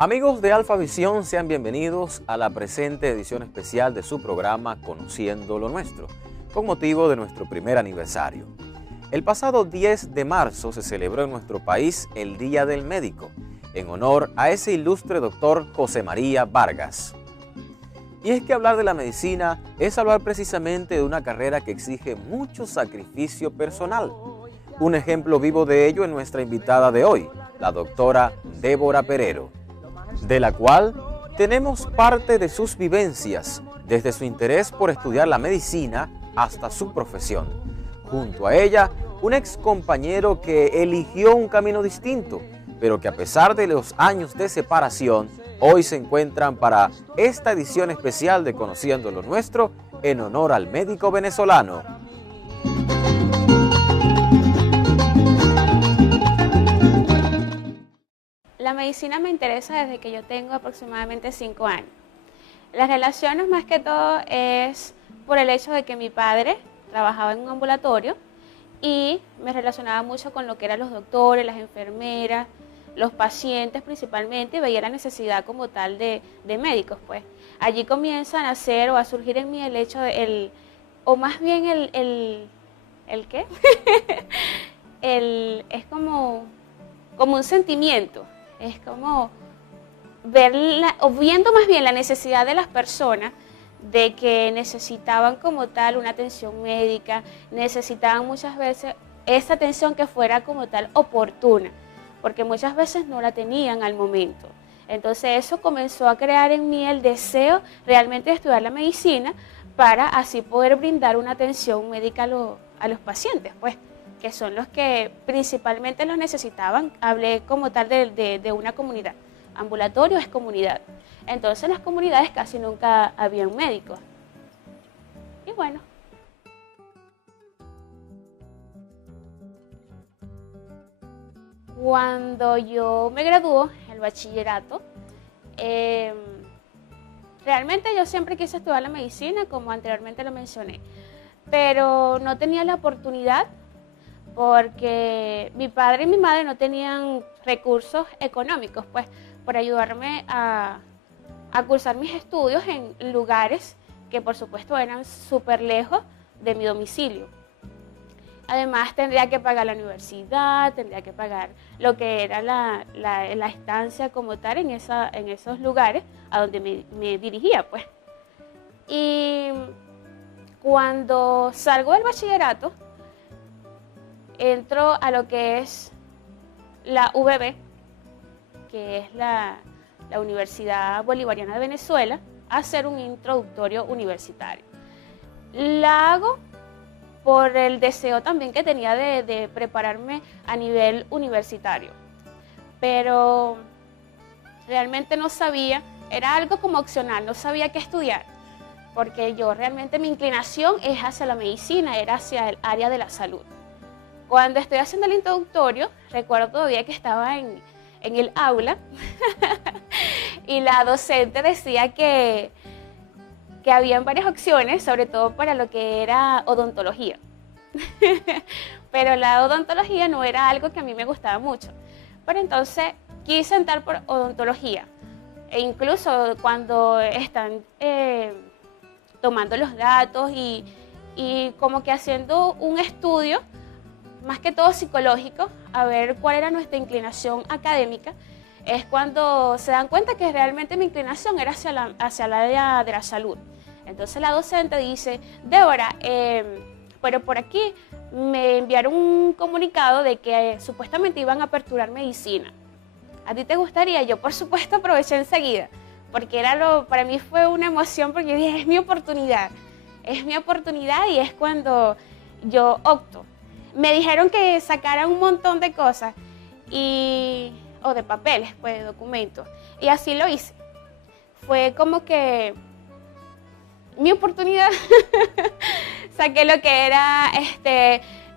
Amigos de Alfa Visión, sean bienvenidos a la presente edición especial de su programa Conociendo lo Nuestro, con motivo de nuestro primer aniversario. El pasado 10 de marzo se celebró en nuestro país el Día del Médico, en honor a ese ilustre doctor José María Vargas. Y es que hablar de la medicina es hablar precisamente de una carrera que exige mucho sacrificio personal. Un ejemplo vivo de ello es nuestra invitada de hoy, la doctora Débora Perero, de la cual tenemos parte de sus vivencias, desde su interés por estudiar la medicina hasta su profesión. Junto a ella, un ex compañero que eligió un camino distinto, pero que a pesar de los años de separación, hoy se encuentran para esta edición especial de Conociendo lo Nuestro en honor al médico venezolano. La medicina me interesa desde que yo tengo aproximadamente 5 años. Las relaciones más que todo es por el hecho de que mi padre trabajaba en un ambulatorio y me relacionaba mucho con lo que eran los doctores, las enfermeras, los pacientes principalmente, y veía la necesidad como tal de médicos, pues. Allí comienza a nacer o a surgir en mí el hecho de ¿el qué? Es como un sentimiento. Es como viendo más bien la necesidad de las personas de que necesitaban como tal una atención médica, necesitaban muchas veces esa atención que fuera como tal oportuna, porque muchas veces no la tenían al momento. Entonces eso comenzó a crear en mí el deseo realmente de estudiar la medicina para así poder brindar una atención médica a los pacientes, pues, que son los que principalmente los necesitaban. Hablé como tal de una comunidad. Ambulatorio es comunidad. Entonces en las comunidades casi nunca habían médicos. Y bueno. Cuando yo me graduó en el bachillerato, realmente yo siempre quise estudiar la medicina, como anteriormente lo mencioné, pero no tenía la oportunidad porque mi padre y mi madre no tenían recursos económicos, pues, para ayudarme a cursar mis estudios en lugares que por supuesto eran súper lejos de mi domicilio. Además tendría que pagar la universidad, tendría que pagar lo que era la estancia como tal en esos lugares a donde me dirigía, pues. Y cuando salgo del bachillerato, entro a lo que es la UBB, que es la Universidad Bolivariana de Venezuela, a hacer un introductorio universitario. La hago por el deseo también que tenía de prepararme a nivel universitario, pero realmente no sabía, era algo como opcional, no sabía qué estudiar, porque yo realmente mi inclinación es hacia la medicina, era hacia el área de la salud. Cuando estoy haciendo el introductorio, recuerdo todavía que estaba en el aula y la docente decía que habían varias opciones, sobre todo para lo que era odontología. Pero la odontología no era algo que a mí me gustaba mucho. Pero entonces quise entrar por odontología. E incluso cuando están tomando los datos y como que haciendo un estudio, más que todo psicológico, a ver cuál era nuestra inclinación académica, es cuando se dan cuenta que realmente mi inclinación era hacia el área de la salud. Entonces la docente dice: Débora, pero por aquí me enviaron un comunicado de que supuestamente iban a aperturar medicina. ¿A ti te gustaría? Yo por supuesto aproveché enseguida, porque para mí fue una emoción, porque dije, es mi oportunidad y es cuando yo opto. Me dijeron que sacara un montón de cosas, o de papeles, pues de documentos, y así lo hice. Fue como que mi oportunidad. Saqué lo que era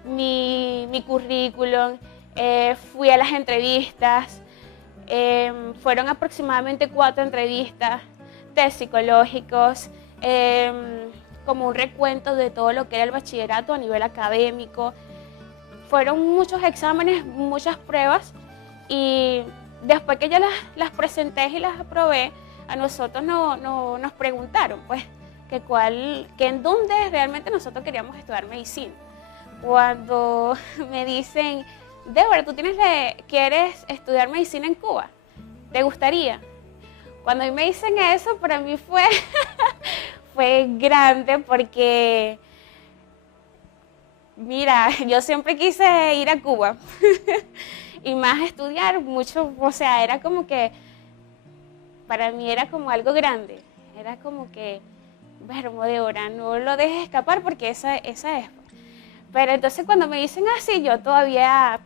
mi currículum, fui a las entrevistas, fueron aproximadamente 4 entrevistas, test psicológicos, como un recuento de todo lo que era el bachillerato a nivel académico. Fueron muchos exámenes, muchas pruebas, y después que yo las presenté y las aprobé, a nosotros nos preguntaron, pues, que en dónde realmente nosotros queríamos estudiar medicina. Cuando me dicen, Débora, ¿quieres estudiar medicina en Cuba? ¿Te gustaría? Cuando me dicen eso, para mí fue grande porque, mira, yo siempre quise ir a Cuba y más estudiar mucho, o sea, era como que, para mí era como algo grande, era como que, verbo de hora, no lo dejes escapar porque esa es. Pero entonces cuando me dicen así, yo todavía,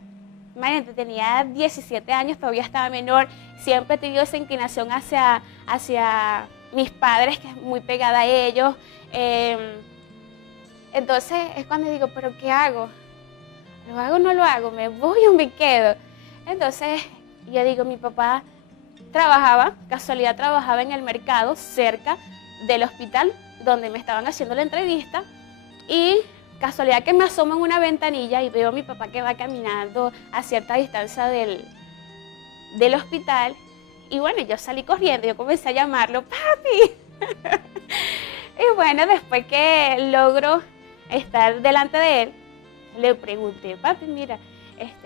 imagínate, tenía 17 años, todavía estaba menor, siempre he tenido esa inclinación hacia mis padres, que es muy pegada a ellos. Entonces es cuando digo, ¿pero qué hago? ¿Lo hago o no lo hago? ¿Me voy o me quedo? Entonces yo digo, mi papá casualidad trabajaba en el mercado cerca del hospital donde me estaban haciendo la entrevista y casualidad que me asomo en una ventanilla y veo a mi papá que va caminando a cierta distancia del hospital y bueno, yo salí corriendo, yo comencé a llamarlo, papi. Y bueno, después que logro estar delante de él, le pregunté, papi, mira,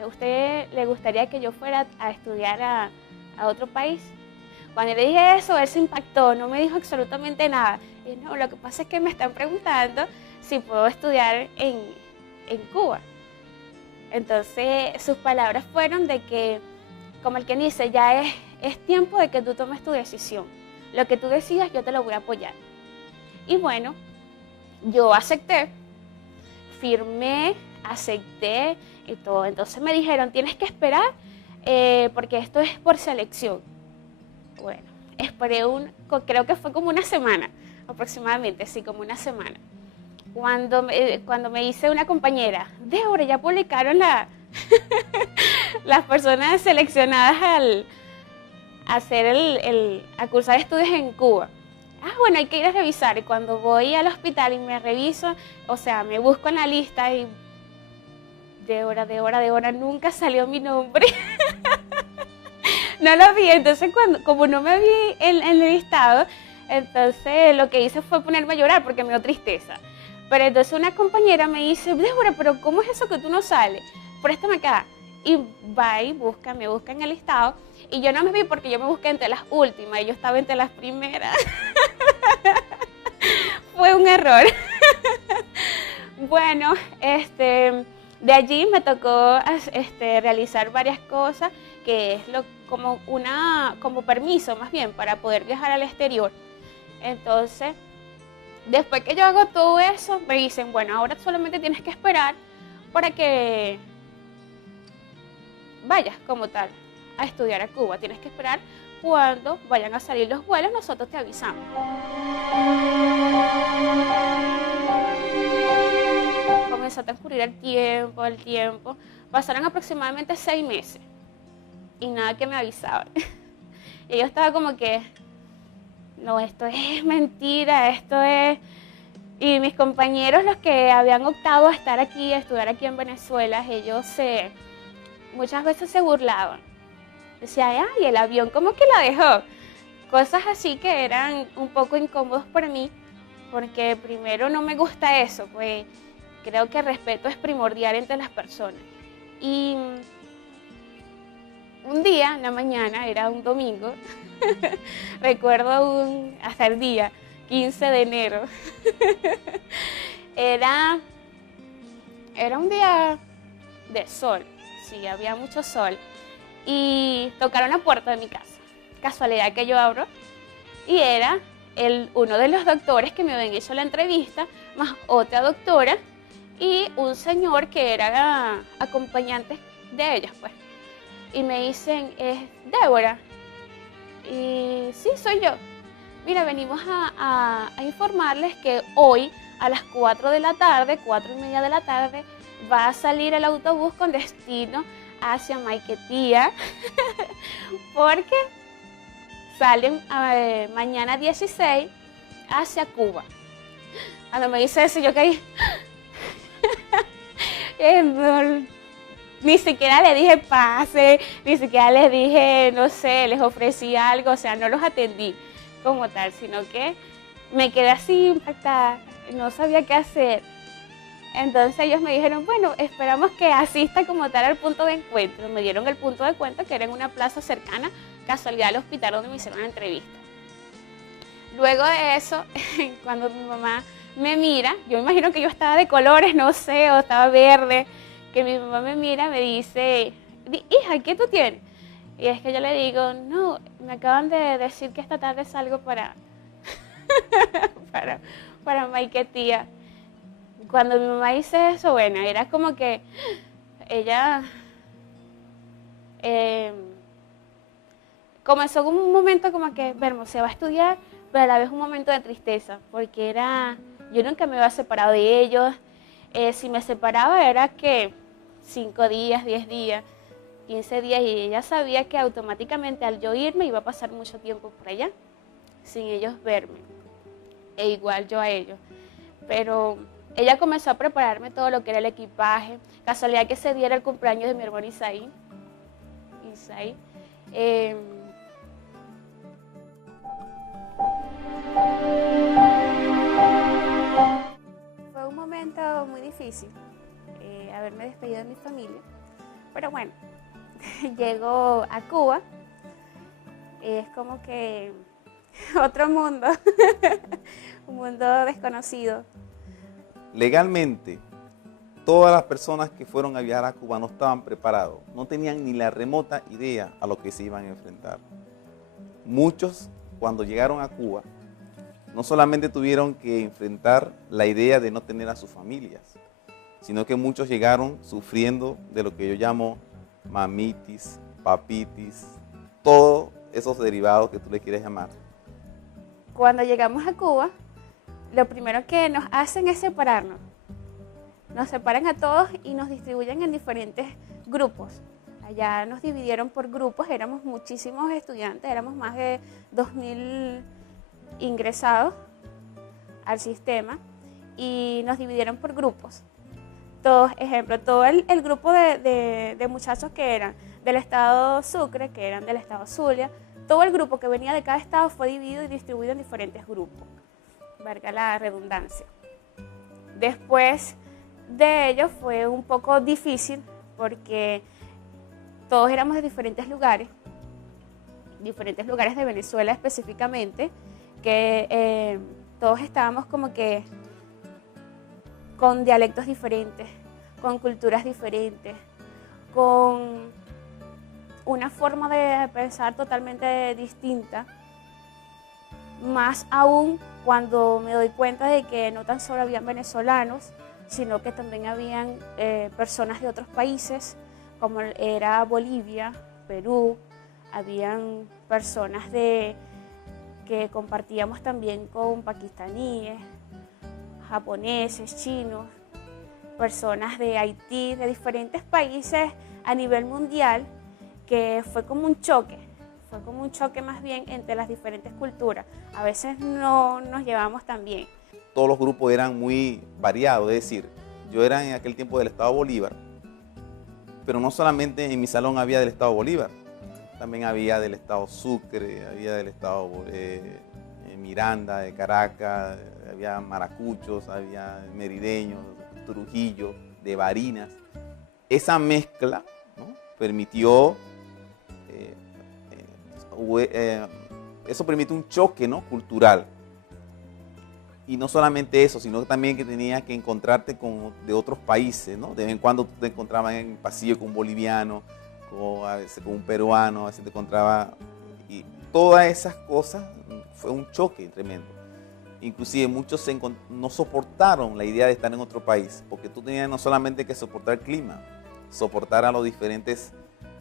¿usted le gustaría que yo fuera a estudiar a otro país? Cuando le dije eso, él se impactó, no me dijo absolutamente nada. Y no, lo que pasa es que me están preguntando si puedo estudiar en Cuba. Entonces, sus palabras fueron de que, como el que dice, ya es tiempo de que tú tomes tu decisión. Lo que tú decidas, yo te lo voy a apoyar. Y bueno, yo acepté, firmé, acepté y todo. Entonces me dijeron, tienes que esperar porque esto es por selección. Bueno, esperé creo que fue como una semana, aproximadamente, sí, como una semana. Cuando me dice una compañera, Débora, ya publicaron las personas seleccionadas a cursar estudios en Cuba. Ah, bueno, hay que ir a revisar. Y cuando voy al hospital y me reviso, o sea, me busco en la lista y Débora, nunca salió mi nombre. No lo vi, entonces como no me vi en el listado, entonces lo que hice fue ponerme a llorar porque me dio tristeza. Pero entonces una compañera me dice, Débora, pero ¿cómo es eso que tú no sales? Préstame acá. Y va y me busca en el listado. Y yo no me vi porque yo me busqué entre las últimas y yo estaba entre las primeras. Fue un error. Bueno, de allí me tocó realizar varias cosas, que es como permiso más bien para poder viajar al exterior. Entonces, después que yo hago todo eso, me dicen, bueno, ahora solamente tienes que esperar para que vayas como tal a estudiar a Cuba. Tienes que esperar cuando vayan a salir los vuelos, nosotros te avisamos. Comenzó a transcurrir el tiempo. Pasaron aproximadamente 6 meses y nada que me avisaban. Y yo estaba como que, no, esto es mentira, esto es... Y mis compañeros, los que habían optado a estar aquí, a estudiar aquí en Venezuela, ellos muchas veces se burlaban. Decían, ay, el avión, ¿cómo que la dejó? Cosas así que eran un poco incómodos para mí, porque primero no me gusta eso, pues creo que el respeto es primordial entre las personas. Y un día, en la mañana, era un domingo, recuerdo hasta el día, 15 de enero. Era un día de sol, sí, había mucho sol. Y tocaron la puerta de mi casa. Casualidad que yo abro y era uno de los doctores que me habían hecho la entrevista, más otra doctora y un señor que era acompañante de ellos, pues. Y me dicen, ¿es Débora? Y sí, soy yo. Mira, venimos a informarles que hoy a las 4 de la tarde, 4:30 de la tarde, va a salir el autobús con destino hacia Maiquetía, porque salen mañana 16 hacia Cuba. Cuando me dice eso, yo caí. Ni siquiera le dije pase, ni siquiera les dije, no sé, les ofrecí algo, o sea, no los atendí como tal, sino que me quedé así impactada, no sabía qué hacer. Entonces ellos me dijeron, bueno, esperamos que asista como tal al punto de encuentro. Me dieron el punto de encuentro, que era en una plaza cercana, casualidad al hospital donde me hicieron la entrevista. Luego de eso, cuando mi mamá me mira, yo me imagino que yo estaba de colores, no sé, o estaba verde, que mi mamá me mira, me dice, hija, ¿qué tú tienes? Y es que yo le digo, no, me acaban de decir que esta tarde salgo para Maiquetía. Cuando mi mamá dice eso, bueno, era como que ella comenzó como un momento como que, bueno, se va a estudiar, pero a la vez un momento de tristeza, porque yo nunca me había separado de ellos. Si me separaba era que 5 días, 10 días, 15 días, y ella sabía que automáticamente al yo irme iba a pasar mucho tiempo por allá, sin ellos verme, e igual yo a ellos. Pero ella comenzó a prepararme todo lo que era el equipaje. Casualidad que ese día era el cumpleaños de mi hermano Isaí. Fue un momento muy difícil haberme despedido de mi familia. Pero bueno, llego a Cuba. Es como que otro mundo, un mundo desconocido. Legalmente, todas las personas que fueron a viajar a Cuba no estaban preparados, no tenían ni la remota idea a lo que se iban a enfrentar. Muchos, cuando llegaron a Cuba, no solamente tuvieron que enfrentar la idea de no tener a sus familias, sino que muchos llegaron sufriendo de lo que yo llamo mamitis, papitis, todos esos derivados que tú le quieres llamar. Cuando llegamos a Cuba, lo primero que nos hacen es separarnos. Nos separan a todos y nos distribuyen en diferentes grupos. Allá nos dividieron por grupos, éramos muchísimos estudiantes, éramos más de 2.000 ingresados al sistema y nos dividieron por grupos. Todos, ejemplo, todo el grupo de muchachos que eran del estado Sucre, que eran del estado Zulia, todo el grupo que venía de cada estado fue dividido y distribuido en diferentes grupos. Valga la redundancia. Después de ello fue un poco difícil porque todos éramos de diferentes lugares de Venezuela específicamente, que todos estábamos como que con dialectos diferentes, con culturas diferentes, con una forma de pensar totalmente distinta. Más aún cuando me doy cuenta de que no tan solo habían venezolanos, sino que también habían personas de otros países, como era Bolivia, Perú, habían personas que compartíamos también con pakistaníes, japoneses, chinos, personas de Haití, de diferentes países a nivel mundial, que fue como un choque. Fue como un choque más bien entre las diferentes culturas. A veces no nos llevamos tan bien. Todos los grupos eran muy variados, es decir, yo era en aquel tiempo del estado Bolívar, pero no solamente en mi salón había del estado Bolívar, también había del estado Sucre, había del estado Miranda, de Caracas, había maracuchos, había merideños, Trujillo, de Barinas. Esa mezcla, ¿no?, permitió... eso permite un choque, ¿no?, cultural. Y no solamente eso, sino también que tenías que encontrarte de otros países, ¿no? De vez en cuando tú te encontrabas en el pasillo con un boliviano, a veces con un peruano, a veces te encontrabas... Y todas esas cosas fue un choque tremendo. Inclusive muchos no soportaron la idea de estar en otro país, porque tú tenías no solamente que soportar el clima, soportar a los diferentes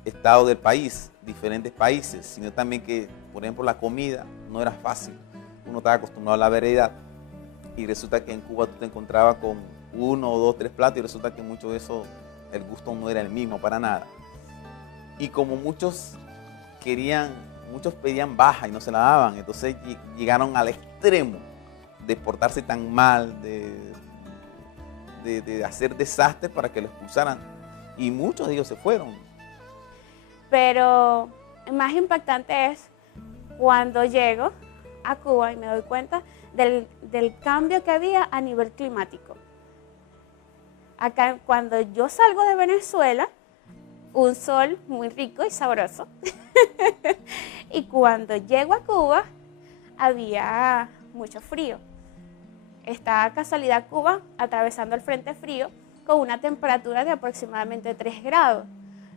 estados del país, diferentes países, sino también que, por ejemplo, la comida no era fácil. Uno estaba acostumbrado a la variedad y resulta que en Cuba tú te encontrabas con 1 o 2, 3 platos y resulta que mucho de eso, el gusto no era el mismo para nada. Y como muchos pedían baja y no se la daban, entonces llegaron al extremo de portarse tan mal, de hacer desastres para que lo expulsaran. y muchos de ellos se fueron. Pero más impactante es cuando llego a Cuba y me doy cuenta del cambio que había a nivel climático. Acá, cuando yo salgo de Venezuela, un sol muy rico y sabroso. Y cuando llego a Cuba, había mucho frío. Estaba casualidad Cuba atravesando el frente frío con una temperatura de aproximadamente 3 grados.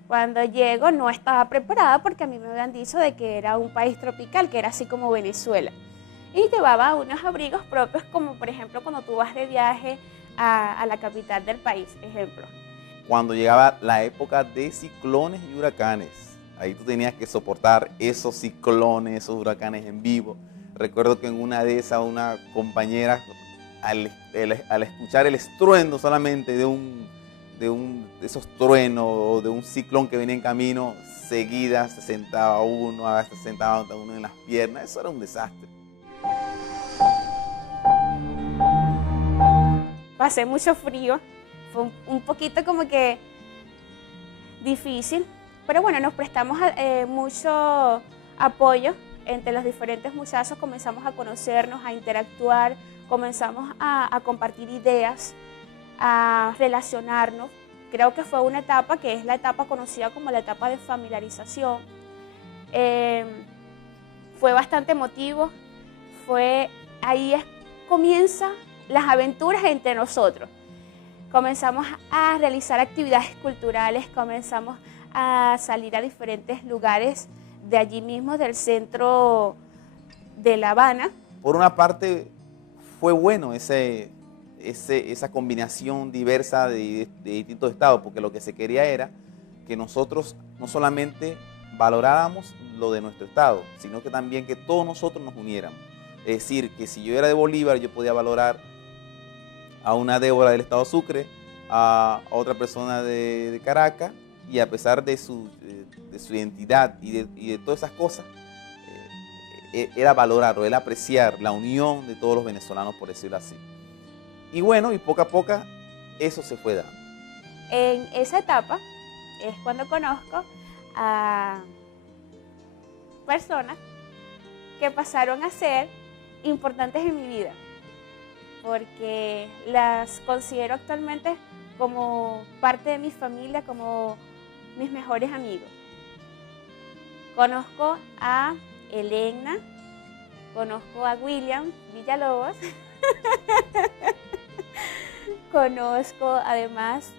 Cuando llego no estaba preparada porque a mí me habían dicho de que era un país tropical, que era así como Venezuela. Y llevaba unos abrigos propios, como por ejemplo cuando tú vas de viaje a la capital del país, ejemplo. Cuando llegaba la época de ciclones y huracanes, ahí tú tenías que soportar esos ciclones, esos huracanes en vivo. Recuerdo que en una de esas, una compañera, al escuchar el estruendo solamente de esos truenos o de un ciclón que venía en camino, seguida se sentaba uno, a veces se sentaba uno en las piernas. Eso era un desastre. Pasé mucho frío, fue un poquito como que difícil, pero bueno, nos prestamos mucho apoyo entre los diferentes muchachos, comenzamos a conocernos, a interactuar, comenzamos a compartir ideas, a relacionarnos. Creo que fue una etapa que es la etapa conocida como la etapa de familiarización. Fue bastante emotivo, comienzan las aventuras entre nosotros. Comenzamos a realizar actividades culturales, comenzamos a salir a diferentes lugares de allí mismo, del centro de La Habana. Por una parte, fue bueno esa combinación diversa de distintos estados, porque lo que se quería era que nosotros no solamente valoráramos lo de nuestro estado, sino que también que todos nosotros nos uniéramos. Es decir, que si yo era de Bolívar, yo podía valorar a una Débora del estado Sucre, a otra persona de Caracas, y a pesar de su identidad y de todas esas cosas, era valorarlo, era apreciar la unión de todos los venezolanos, por decirlo así. Y bueno, y poco a poco eso se fue dando. En esa etapa es cuando conozco a personas que pasaron a ser importantes en mi vida, porque las considero actualmente como parte de mi familia, como mis mejores amigos. Conozco a Elena, conozco a William Villalobos, conozco además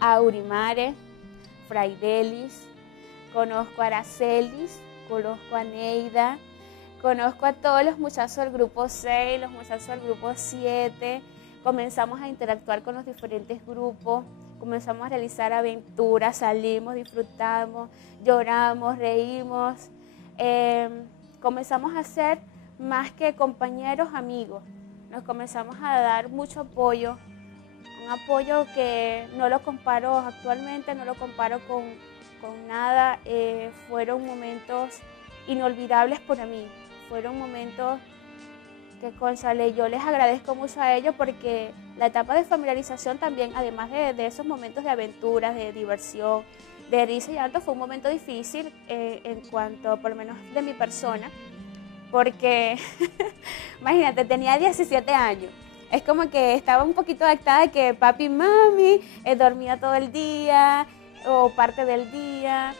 a Urimare, Fraidelis, conozco a Aracelis, conozco a Neida, conozco a todos los muchachos del grupo 6, los muchachos del grupo 7, comenzamos a interactuar con los diferentes grupos, comenzamos a realizar aventuras, salimos, disfrutamos, lloramos, reímos, comenzamos a ser más que compañeros, amigos, nos comenzamos a dar mucho apoyo, un apoyo que no lo comparo actualmente, no lo comparo con nada, fueron momentos inolvidables para mí, fueron momentos que, cónchale, yo les agradezco mucho a ellos porque la etapa de familiarización también, además de esos momentos de aventuras, de diversión, de risa y llanto, fue un momento difícil en cuanto, por lo menos de mi persona, porque, imagínate, tenía 17 años. Es como que estaba un poquito adaptada de que papi y mami dormía todo el día o parte del día,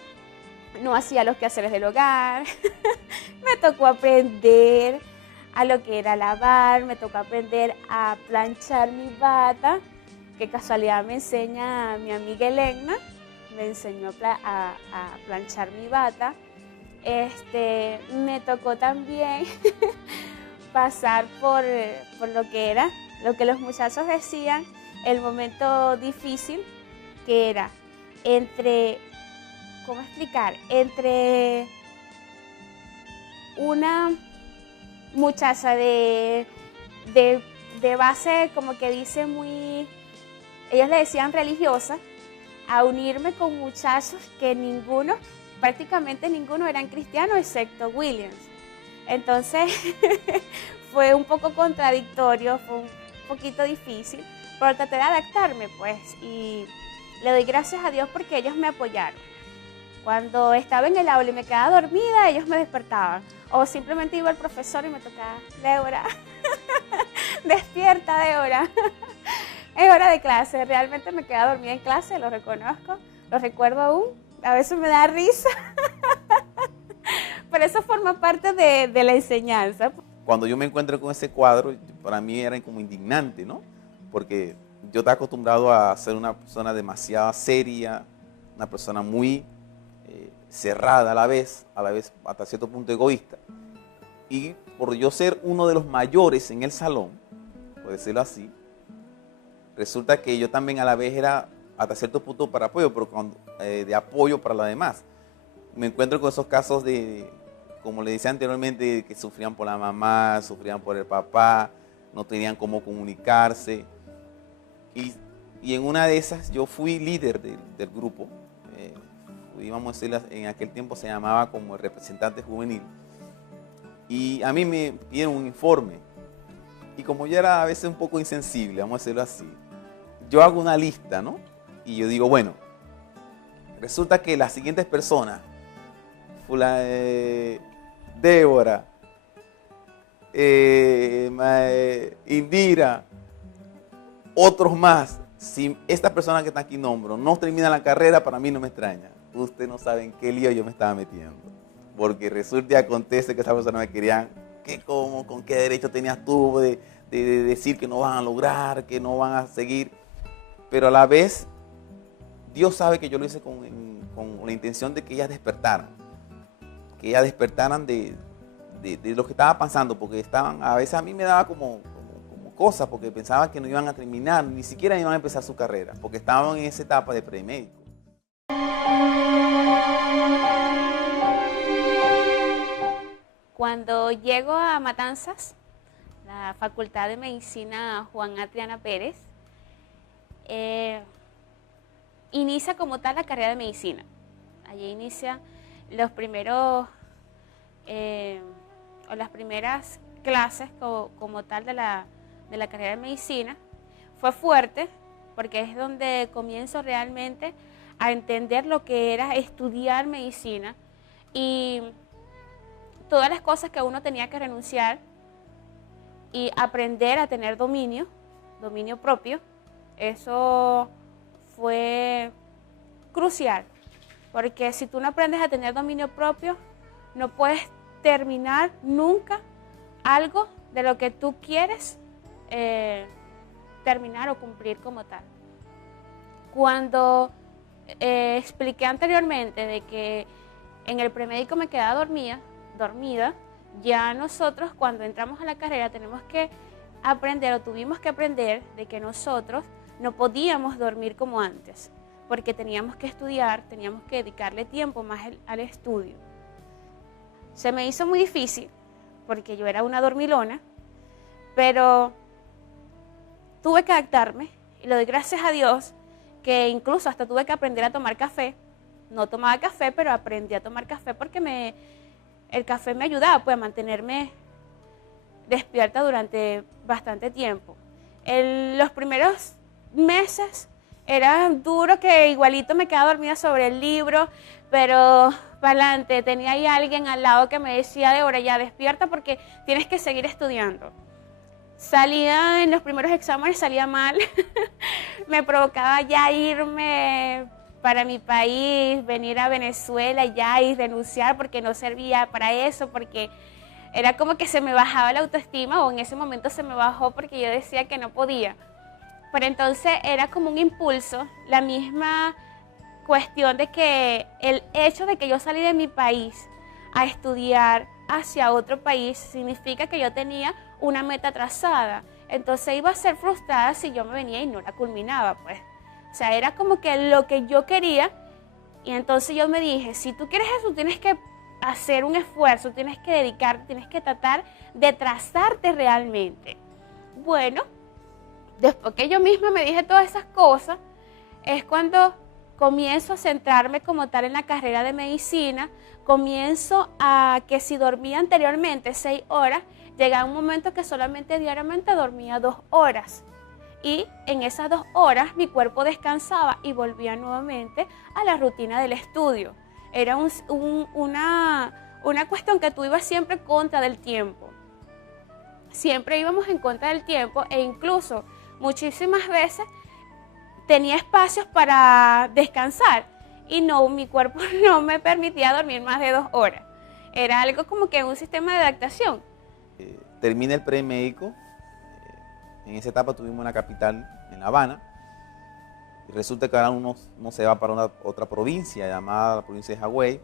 no hacía los quehaceres del hogar. Me tocó aprender a lo que era lavar, me tocó aprender a planchar mi bata, que casualidad me enseña mi amiga Elena, me enseñó a planchar mi bata. Me tocó también pasar por lo que era, lo que los muchachos decían, el momento difícil, que era entre, ¿cómo explicar? Entre una muchacha de base, como que dice muy, ellos le decían religiosa, a unirme con muchachos que prácticamente ninguno eran cristianos excepto Williams. Entonces fue un poco contradictorio, fue un poquito difícil, pero traté de adaptarme pues, y le doy gracias a Dios porque ellos me apoyaron. Cuando estaba en el aula y me quedaba dormida, ellos me despertaban. O simplemente iba el profesor y me tocaba, Débora, despierta, Débora. Es hora de clase. Realmente me quedaba dormida en clase, lo reconozco, lo recuerdo aún. A veces me da risa. Pero eso forma parte de la enseñanza. Cuando yo me encuentro con ese cuadro, para mí era como indignante, ¿no? Porque yo estaba acostumbrado a ser una persona demasiado seria, una persona muy cerrada a la vez hasta cierto punto egoísta. Y por yo ser uno de los mayores en el salón, por decirlo así, resulta que yo también a la vez era hasta cierto punto para apoyo, pero de apoyo para los demás. Me encuentro con esos casos de, como le decía anteriormente, que sufrían por la mamá, sufrían por el papá, no tenían cómo comunicarse. Y en una de esas yo fui líder del grupo. Íbamos a decirlo, en aquel tiempo se llamaba como el representante juvenil. Y a mí me pidieron un informe. Y como yo era a veces un poco insensible, vamos a decirlo así, yo hago una lista, ¿no? Y yo digo, bueno, resulta que las siguientes personas, Débora, Indira, otros más, si esta persona que está aquí nombro no termina la carrera, para mí no me extraña. Ustedes no saben qué lío yo me estaba metiendo. Porque resulta y acontece que esta persona me querían, ¿cómo? ¿Con qué derecho tenías tú de decir que no van a lograr, que no van a seguir? Pero a la vez, Dios sabe que yo lo hice con la intención de que ellas despertaran. Que ellas despertaran de lo que estaba pasando, porque estaban, a veces a mí me daba como cosas, porque pensaban que no iban a terminar, ni siquiera iban a empezar su carrera, porque estaban en esa etapa de premédico. Cuando llego a Matanzas, la Facultad de Medicina Juan A. Triana Pérez, inicia como tal la carrera de medicina. Allí inicia los primeros, o las primeras clases como tal de la carrera de medicina. Fue fuerte porque es donde comienzo realmente a entender lo que era estudiar medicina y todas las cosas que uno tenía que renunciar y aprender a tener dominio propio. Eso fue crucial, porque si tú no aprendes a tener dominio propio, no puedes terminar nunca algo de lo que tú quieres terminar o cumplir como tal. Cuando expliqué anteriormente de que en el premédico me quedaba dormida, ya nosotros cuando entramos a la carrera tenemos que aprender o tuvimos que aprender de que nosotros no podíamos dormir como antes, porque teníamos que estudiar, teníamos que dedicarle tiempo más al estudio. Se me hizo muy difícil porque yo era una dormilona, pero tuve que adaptarme y le doy gracias a Dios que incluso hasta tuve que aprender a tomar café. No tomaba café, pero aprendí a tomar café porque el café me ayudaba pues, a mantenerme despierta durante bastante tiempo. Los primeros meses era duro, que igualito me quedaba dormida sobre el libro, pero para adelante tenía ahí alguien al lado que me decía, Débora, ya despierta porque tienes que seguir estudiando. Salía en los primeros exámenes, salía mal, me provocaba ya irme para mi país, venir a Venezuela ya y renunciar porque no servía para eso, porque era como que se me bajaba la autoestima, o en ese momento se me bajó porque yo decía que no podía. Pero entonces era como un impulso, la misma cuestión de que el hecho de que yo salí de mi país a estudiar hacia otro país significa que yo tenía una meta trazada. Entonces iba a ser frustrada si yo me venía y no la culminaba, pues. O sea, era como que lo que yo quería, y entonces yo me dije, si tú quieres eso, tienes que hacer un esfuerzo, tienes que dedicarte, tienes que tratar de trazarte realmente. Bueno, después que yo misma me dije todas esas cosas, es cuando comienzo a centrarme como tal en la carrera de medicina, comienzo a que si dormía anteriormente 6 horas, llegaba un momento que solamente diariamente dormía 2 horas. y en esas 2 horas mi cuerpo descansaba y volvía nuevamente a la rutina del estudio. Era una cuestión que tú ibas siempre contra del tiempo. Siempre íbamos en contra del tiempo e incluso muchísimas veces tenía espacios para descansar y no, mi cuerpo no me permitía dormir más de 2 horas. Era algo como que un sistema de adaptación. Termina el premédico. En esa etapa tuvimos una capital en La Habana. Y resulta que ahora uno se va para otra provincia llamada la provincia de Hawái.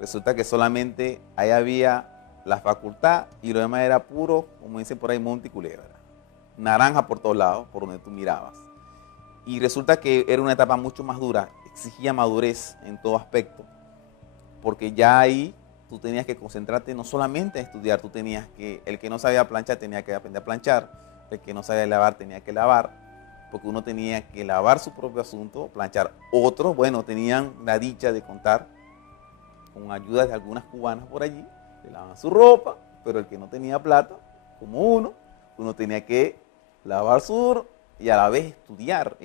Resulta que solamente ahí había la facultad y lo demás era puro, como dicen por ahí, monte y culebra. Naranja por todos lados, por donde tú mirabas. Y resulta que era una etapa mucho más dura, exigía madurez en todo aspecto, porque ya ahí tú tenías que concentrarte no solamente en estudiar, tú tenías que, el que no sabía planchar tenía que aprender a planchar, el que no sabía lavar tenía que lavar, porque uno tenía que lavar su propio asunto, planchar. Otros, bueno, tenían la dicha de contar con ayuda de algunas cubanas por allí, le lavaban su ropa, pero el que no tenía plata, como uno tenía que lavar su y a la vez estudiar.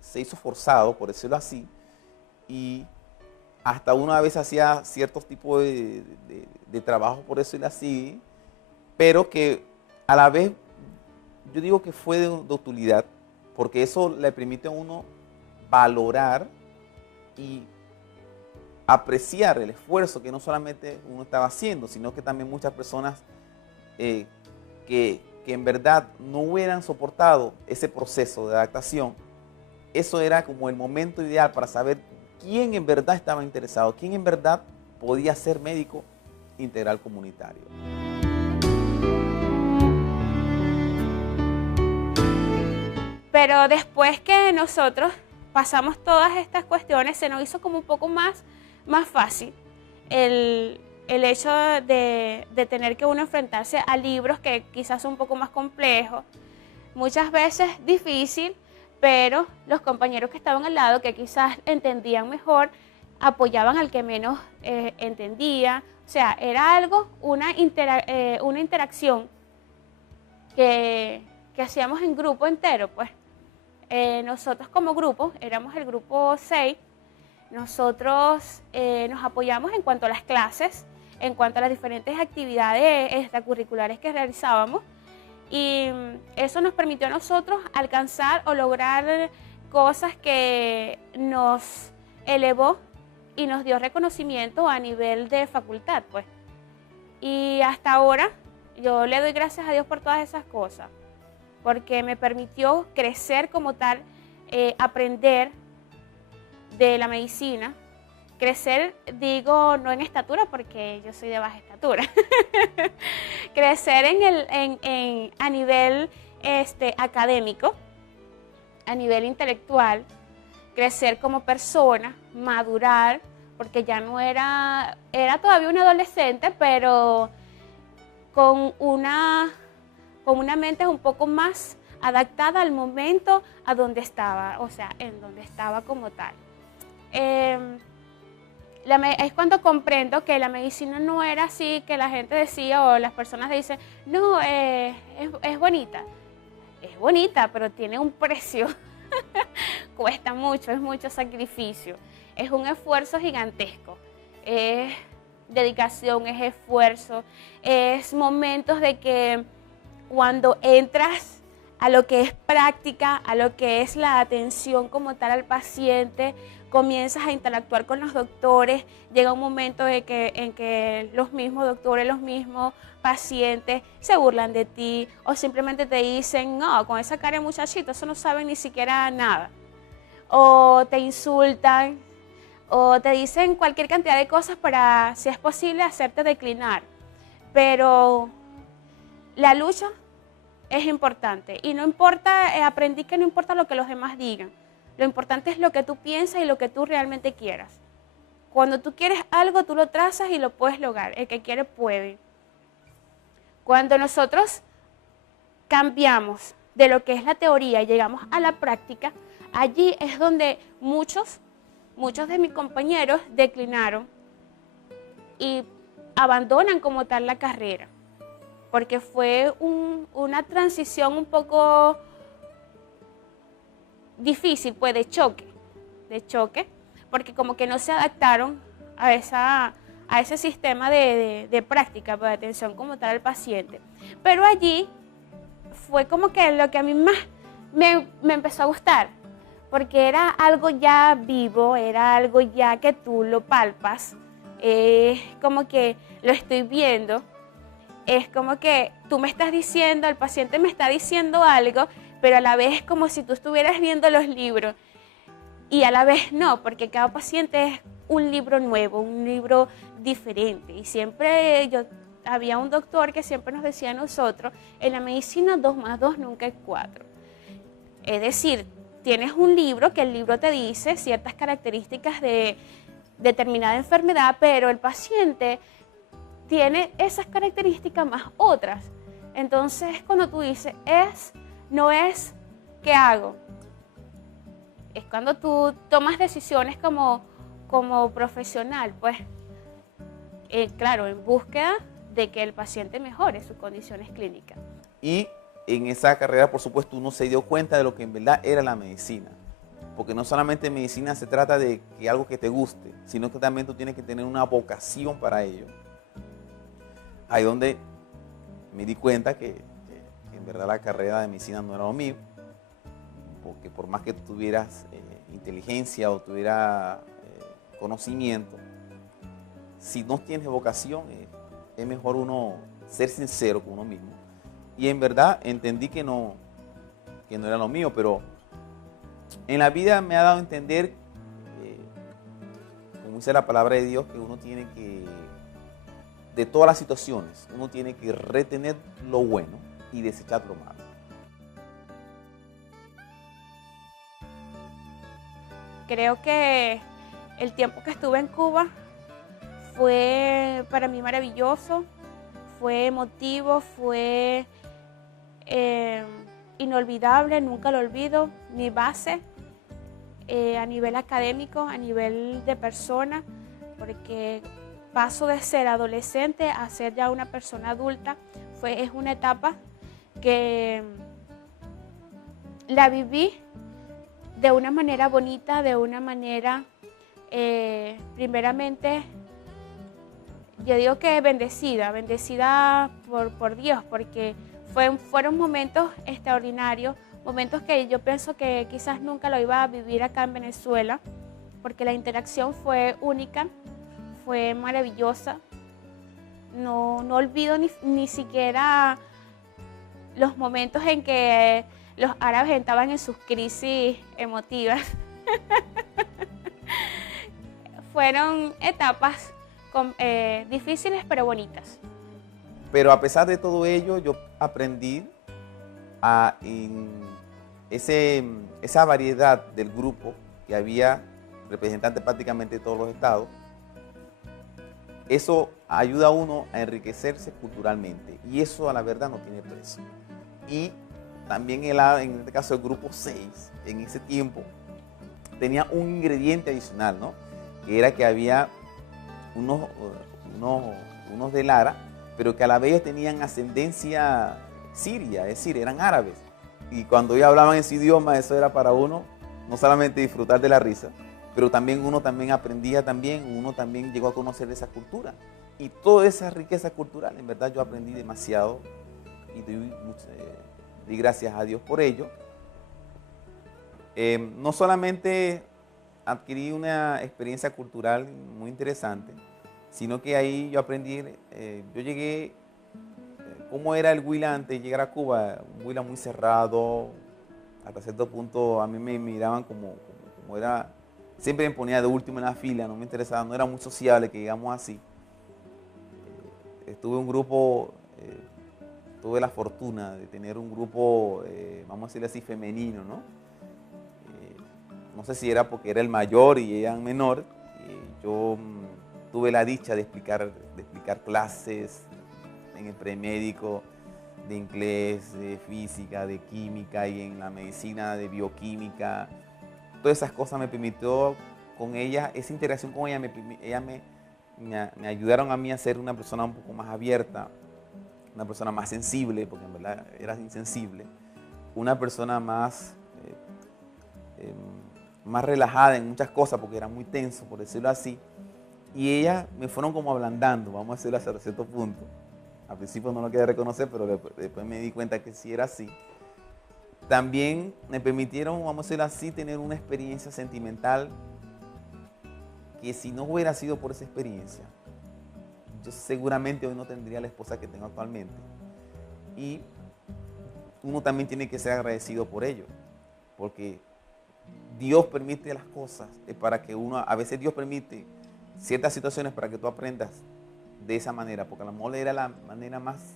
Se hizo forzado, por decirlo así, y hasta uno a veces hacía ciertos tipos de trabajo, por decirlo así, pero que a la vez yo digo que fue de utilidad, porque eso le permite a uno valorar y apreciar el esfuerzo que no solamente uno estaba haciendo, sino que también muchas personas que en verdad no hubieran soportado ese proceso de adaptación. Eso era como el momento ideal para saber quién en verdad estaba interesado, quién en verdad podía ser médico integral comunitario. Pero después que nosotros pasamos todas estas cuestiones, se nos hizo como un poco más fácil el hecho de tener que uno enfrentarse a libros que quizás son un poco más complejos, muchas veces difícil, pero los compañeros que estaban al lado, que quizás entendían mejor, apoyaban al que menos entendía. O sea, era algo, una interacción que hacíamos en grupo entero, pues. Nosotros como grupo, éramos el grupo 6, nosotros nos apoyamos en cuanto a las clases, en cuanto a las diferentes actividades extracurriculares que realizábamos, y eso nos permitió a nosotros alcanzar o lograr cosas que nos elevó y nos dio reconocimiento a nivel de facultad, pues. Y hasta ahora yo le doy gracias a Dios por todas esas cosas, porque me permitió crecer como tal, aprender de la medicina, crecer, digo, no en estatura porque yo soy de baja estatura, crecer a nivel académico, a nivel intelectual, crecer como persona, madurar, porque ya no era todavía una adolescente, pero con una mente un poco más adaptada al momento a donde estaba, o sea, en donde estaba como tal. Es cuando comprendo que la medicina no era así, que la gente decía o las personas dicen, no, es bonita. Es bonita, pero tiene un precio. Cuesta mucho, es mucho sacrificio. Es un esfuerzo gigantesco. Es dedicación, es esfuerzo, es momentos de que cuando entras a lo que es práctica, a lo que es la atención como tal al paciente, comienzas a interactuar con los doctores, llega un momento en que los mismos doctores, los mismos pacientes se burlan de ti o simplemente te dicen, no, con esa cara de muchachito, eso no saben ni siquiera nada. O te insultan o te dicen cualquier cantidad de cosas para, si es posible, hacerte declinar. Pero la lucha es importante y no importa, aprendí que no importa lo que los demás digan. Lo importante es lo que tú piensas y lo que tú realmente quieras. Cuando tú quieres algo, tú lo trazas y lo puedes lograr. El que quiere, puede. Cuando nosotros cambiamos de lo que es la teoría y llegamos a la práctica, allí es donde muchos de mis compañeros declinaron y abandonan como tal la carrera. Porque fue una transición un poco difícil, pues de choque, porque como que no se adaptaron a ese sistema de práctica, pues, de atención como tal al paciente. Pero allí fue como que lo que a mí más me empezó a gustar, porque era algo ya vivo, era algo ya que tú lo palpas, como que lo estoy viendo, es como que tú me estás diciendo, el paciente me está diciendo algo, pero a la vez es como si tú estuvieras viendo los libros y a la vez no, porque cada paciente es un libro nuevo, un libro diferente. Y siempre había un doctor que siempre nos decía a nosotros, en la medicina 2 más 2 nunca es 4. Es decir, tienes un libro que el libro te dice ciertas características de determinada enfermedad, pero el paciente tiene esas características más otras. Entonces, cuando tú dices, no es, ¿qué hago? Es cuando tú tomas decisiones como profesional, pues, claro, en búsqueda de que el paciente mejore sus condiciones clínicas. Y en esa carrera, por supuesto, uno se dio cuenta de lo que en verdad era la medicina. Porque no solamente medicina se trata de que algo que te guste, sino que también tú tienes que tener una vocación para ello. Ahí donde me di cuenta que en verdad la carrera de medicina no era lo mío, porque por más que tú tuvieras inteligencia o tuvieras conocimiento, si no tienes vocación, es mejor uno ser sincero con uno mismo. Y en verdad entendí que no era lo mío, pero en la vida me ha dado a entender, como dice la palabra de Dios, que uno tiene que, de todas las situaciones, uno tiene que retener lo bueno y desechar lo malo. Creo que el tiempo que estuve en Cuba fue para mí maravilloso, fue emotivo, fue inolvidable, nunca lo olvido, mi base a nivel académico, a nivel de persona, porque paso de ser adolescente a ser ya una persona adulta, es una etapa que la viví de una manera bonita, de una manera, primeramente, yo digo que bendecida por Dios, porque fueron momentos extraordinarios, momentos que yo pienso que quizás nunca lo iba a vivir acá en Venezuela, porque la interacción fue única, fue maravillosa. No olvido ni siquiera los momentos en que los árabes entraban en sus crisis emotivas. Fueron etapas difíciles pero bonitas. Pero a pesar de todo ello, yo aprendí en esa variedad del grupo, que había representantes prácticamente de todos los estados. Eso ayuda a uno a enriquecerse culturalmente, y eso a la verdad no tiene precio. Y también en este caso el grupo 6, en ese tiempo, tenía un ingrediente adicional, ¿no? Que era que había unos de Lara, pero que a la vez tenían ascendencia siria, es decir, eran árabes. Y cuando ellos hablaban ese idioma, eso era para uno no solamente disfrutar de la risa, pero también uno también aprendía uno también llegó a conocer esa cultura. Y toda esa riqueza cultural, en verdad yo aprendí demasiado y di gracias a Dios por ello. No solamente adquirí una experiencia cultural muy interesante, sino que ahí yo aprendí, yo llegué, cómo era el Huila antes de llegar a Cuba, un Huila muy cerrado, hasta cierto punto a mí me miraban como era, siempre me ponía de último en la fila, no me interesaba, no era muy sociable, que digamos así. Estuve en un grupo, tuve la fortuna de tener un grupo, vamos a decirle así, femenino, ¿no? No sé si era porque era el mayor y ella menor, yo tuve la dicha de explicar clases en el premédico de inglés, de física, de química y en la medicina de bioquímica. Todas esas cosas me permitió con ella, esa interacción con ella, me ayudaron a mí a ser una persona un poco más abierta, una persona más sensible, porque en verdad era insensible, una persona más más relajada en muchas cosas porque era muy tenso, por decirlo así. Y ellas me fueron como ablandando, vamos a decirlo hasta cierto punto. Al principio no lo quería reconocer, pero después me di cuenta que sí era así. También me permitieron, vamos a decirlo así, tener una experiencia sentimental que si no hubiera sido por esa experiencia, yo seguramente hoy no tendría la esposa que tengo actualmente. Y uno también tiene que ser agradecido por ello, porque Dios permite las cosas para que uno, a veces Dios permite ciertas situaciones para que tú aprendas de esa manera, porque a lo mejor era la manera más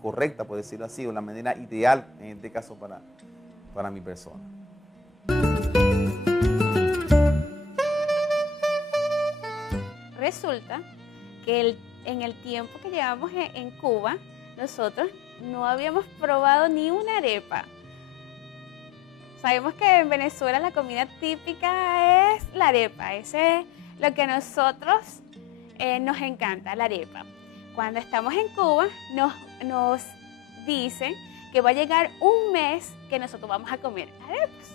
correcta, por decirlo así, o la manera ideal en este caso para mi persona. Resulta que en el tiempo que llevamos en Cuba, nosotros no habíamos probado ni una arepa. Sabemos que en Venezuela la comida típica es la arepa, ese es lo que a nosotros nos encanta, la arepa. Cuando estamos en Cuba nos dicen que va a llegar un mes que nosotros vamos a comer arepas.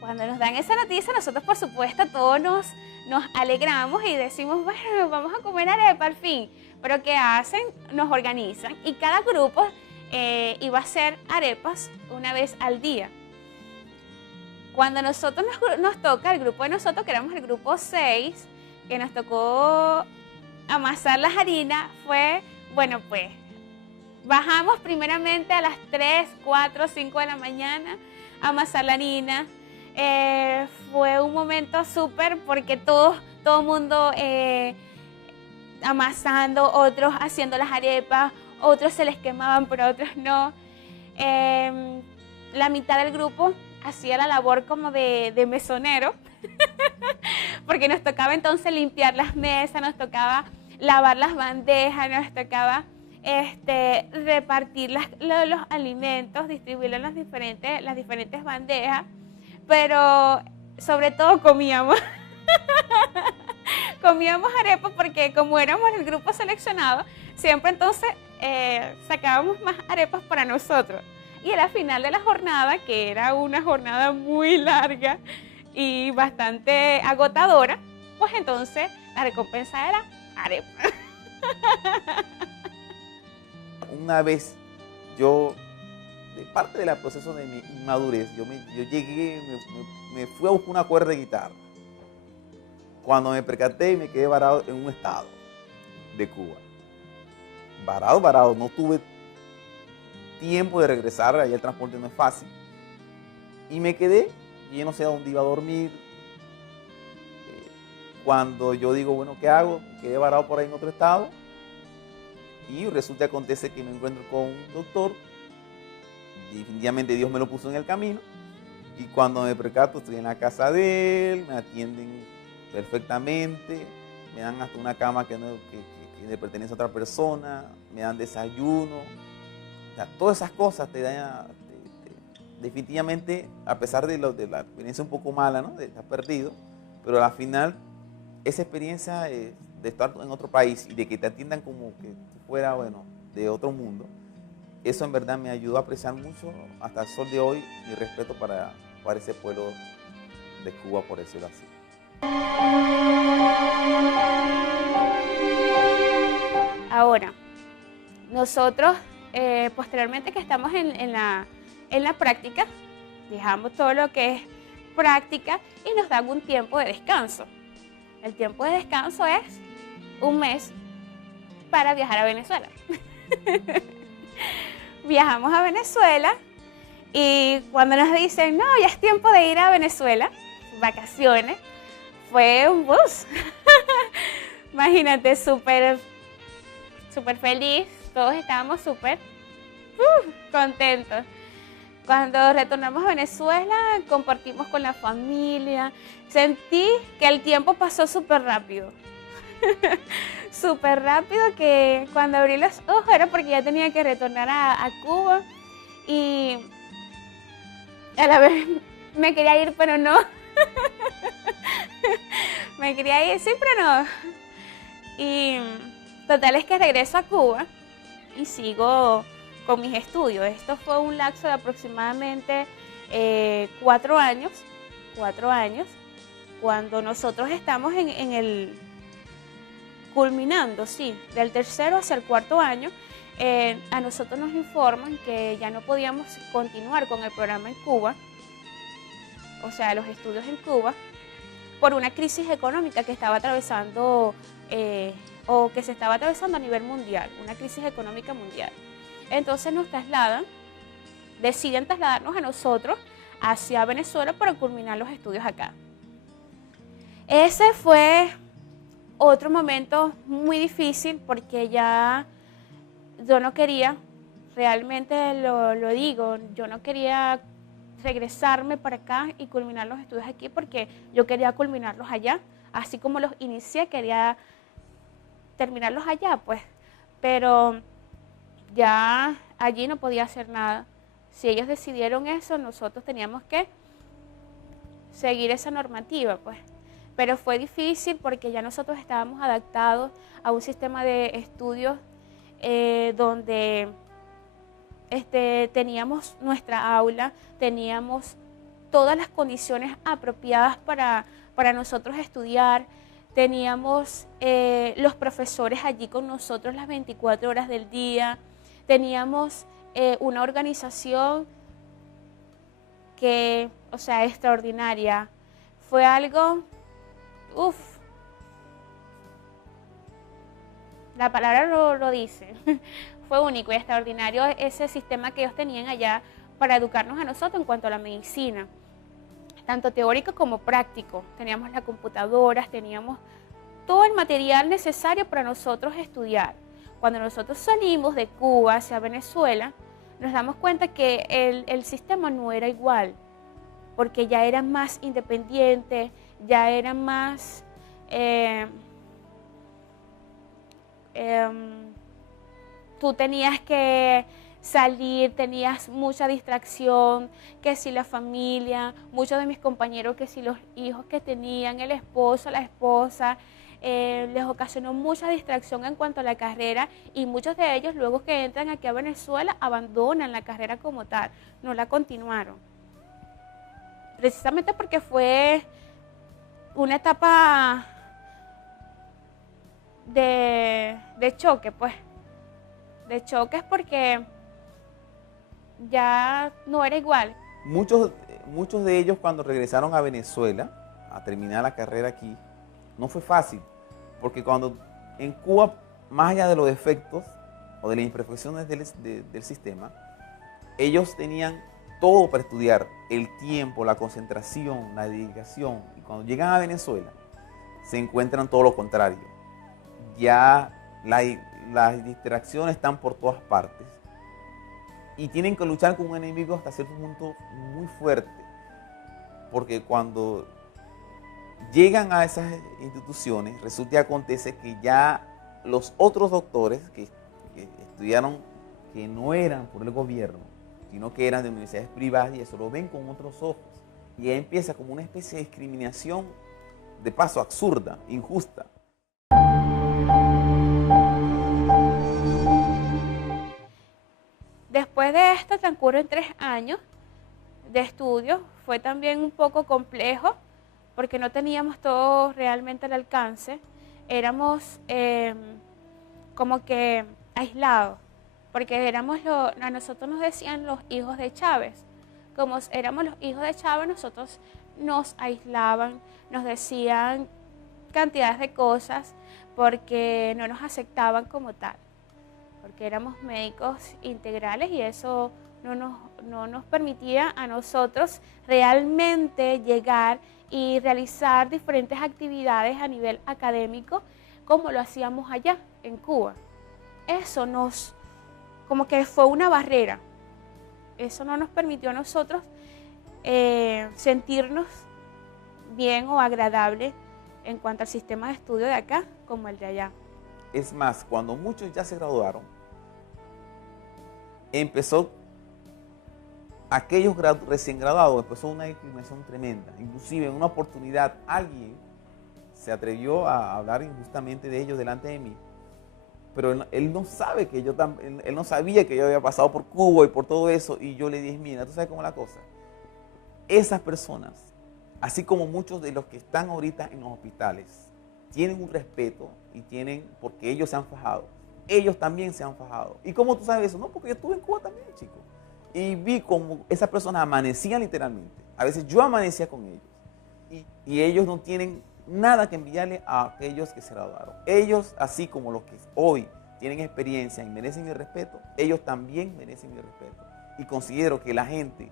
Cuando nos dan esa noticia, nosotros por supuesto todos nos alegramos y decimos, bueno, vamos a comer arepa al fin. Pero ¿qué hacen? Nos organizan y cada grupo iba a hacer arepas una vez al día. Cuando nosotros nos toca, el grupo de nosotros, que éramos el grupo 6, que nos tocó amasar las harinas, fue, bueno, pues, bajamos primeramente a las 3, 4, 5 de la mañana a amasar la harina. Fue un momento súper porque todo el mundo amasando, otros haciendo las arepas, otros se les quemaban, pero otros no. La mitad del grupo hacía la labor como de mesonero, porque nos tocaba entonces limpiar las mesas, nos tocaba lavar las bandejas, nos tocaba repartir los alimentos, distribuirlos en las diferentes bandejas, pero sobre todo comíamos. Comíamos arepas porque como éramos el grupo seleccionado, siempre entonces sacábamos más arepas para nosotros. Y a la final de la jornada, que era una jornada muy larga y bastante agotadora, pues entonces la recompensa era arepa. Una vez yo, de parte del proceso de mi inmadurez, yo llegué, me fui a buscar una cuerda de guitarra. Cuando me percaté, me quedé varado en un estado de Cuba. Varado, no tuve tiempo de regresar, allá el transporte no es fácil. Y me quedé, y yo no sé a dónde iba a dormir. Cuando yo digo, bueno, ¿qué hago? Me quedé varado por ahí en otro estado. Y resulta que acontece que me encuentro con un doctor. Y definitivamente Dios me lo puso en el camino. Y cuando me percato, estoy en la casa de él, me atienden perfectamente, me dan hasta una cama que le pertenece a otra persona, me dan desayuno. O sea, todas esas cosas te dan, definitivamente, a pesar de la experiencia un poco mala, ¿no? De estar perdido, pero al final, esa experiencia de estar en otro país y de que te atiendan como que fuera, bueno, de otro mundo, eso en verdad me ayudó a apreciar mucho hasta el sol de hoy mi respeto para ese pueblo de Cuba, por decirlo así. Ahora, nosotros posteriormente que estamos en la práctica, dejamos todo lo que es práctica y nos dan un tiempo de descanso. El tiempo de descanso es un mes para viajar a Venezuela. Viajamos a Venezuela y cuando nos dicen, no, ya es tiempo de ir a Venezuela, vacaciones, fue un bus. Imagínate, súper feliz, todos estábamos súper contentos. Cuando retornamos a Venezuela, compartimos con la familia, sentí que el tiempo pasó súper rápido. Súper rápido, que cuando abrí los ojos era porque ya tenía que retornar a Cuba y a la vez me quería ir, pero no. Me quería ir, sí, pero no. Y total es que regreso a Cuba y sigo con mis estudios. Esto fue un lapso de aproximadamente 4 años 4 años, cuando nosotros estamos en el culminando, sí, del tercero hacia el cuarto año, a nosotros nos informan que ya no podíamos continuar con el programa en Cuba, o sea, los estudios en Cuba, por una crisis económica que estaba atravesando o que se estaba atravesando a nivel mundial, una crisis económica mundial. Entonces deciden trasladarnos a nosotros hacia Venezuela para culminar los estudios acá. Ese fue otro momento muy difícil porque ya yo no quería, realmente lo digo, yo no quería regresarme para acá y culminar los estudios aquí porque yo quería culminarlos allá, así como los inicié, quería terminarlos allá, pues, pero ya allí no podía hacer nada. Si ellos decidieron eso, nosotros teníamos que seguir esa normativa, pues. Pero fue difícil porque ya nosotros estábamos adaptados a un sistema de estudios donde teníamos nuestra aula, teníamos todas las condiciones apropiadas para nosotros estudiar, teníamos los profesores allí con nosotros las 24 horas del día, teníamos una organización que, o sea, extraordinaria. Fue algo, la palabra lo dice, fue único y extraordinario ese sistema que ellos tenían allá para educarnos a nosotros en cuanto a la medicina, tanto teórico como práctico. Teníamos las computadoras, teníamos todo el material necesario para nosotros estudiar. Cuando nosotros salimos de Cuba hacia Venezuela, nos damos cuenta que el sistema no era igual, porque ya eran más independientes, ya eran más... tú tenías que salir, tenías mucha distracción, que si la familia, muchos de mis compañeros, que si los hijos que tenían, el esposo, la esposa, les ocasionó mucha distracción en cuanto a la carrera y muchos de ellos luego que entran aquí a Venezuela abandonan la carrera como tal, no la continuaron. Precisamente porque fue una etapa de choque, pues, de choques porque ya no era igual. Muchos de ellos cuando regresaron a Venezuela a terminar la carrera aquí, no fue fácil, porque cuando en Cuba, más allá de los defectos o de las imperfecciones del sistema, ellos tenían todo para estudiar, el tiempo, la concentración, la dedicación, y cuando llegan a Venezuela se encuentran todo lo contrario. Ya las distracciones están por todas partes y tienen que luchar con un enemigo hasta cierto punto muy fuerte, porque cuando llegan a esas instituciones, resulta y acontece que ya los otros doctores que estudiaron, que no eran por el gobierno, sino que eran de universidades privadas, y eso lo ven con otros ojos. Y ahí empieza como una especie de discriminación, de paso absurda, injusta. Después de esto transcurren 3 años de estudio. Fue también un poco complejo porque no teníamos todo realmente al alcance. Éramos como que aislados, porque a nosotros nos decían los hijos de Chávez. Como éramos los hijos de Chávez, nosotros nos aislaban, nos decían cantidades de cosas porque no nos aceptaban como tal, porque éramos médicos integrales y eso no nos permitía a nosotros realmente llegar y realizar diferentes actividades a nivel académico como lo hacíamos allá en Cuba. Eso como que fue una barrera. Eso no nos permitió a nosotros sentirnos bien o agradable en cuanto al sistema de estudio de acá como el de allá. Es más, cuando muchos ya se graduaron, empezó, aquellos recién graduados, empezó una discriminación tremenda. Inclusive en una oportunidad alguien se atrevió a hablar injustamente de ellos delante de mí, pero él no sabe que él no sabía que yo había pasado por Cuba y por todo eso, y yo le dije, mira, tú sabes cómo es la cosa, esas personas así como muchos de los que están ahorita en los hospitales tienen un respeto y tienen, porque ellos se han fajado, ellos también se han fajado. ¿Y cómo tú sabes eso? No, porque yo estuve en Cuba también, chicos. Y vi cómo esas personas amanecían literalmente. A veces yo amanecía con ellos. Y ellos no tienen nada que enviarle a aquellos que se graduaron. Ellos, así como los que hoy tienen experiencia y merecen mi respeto, ellos también merecen mi respeto. Y considero que la gente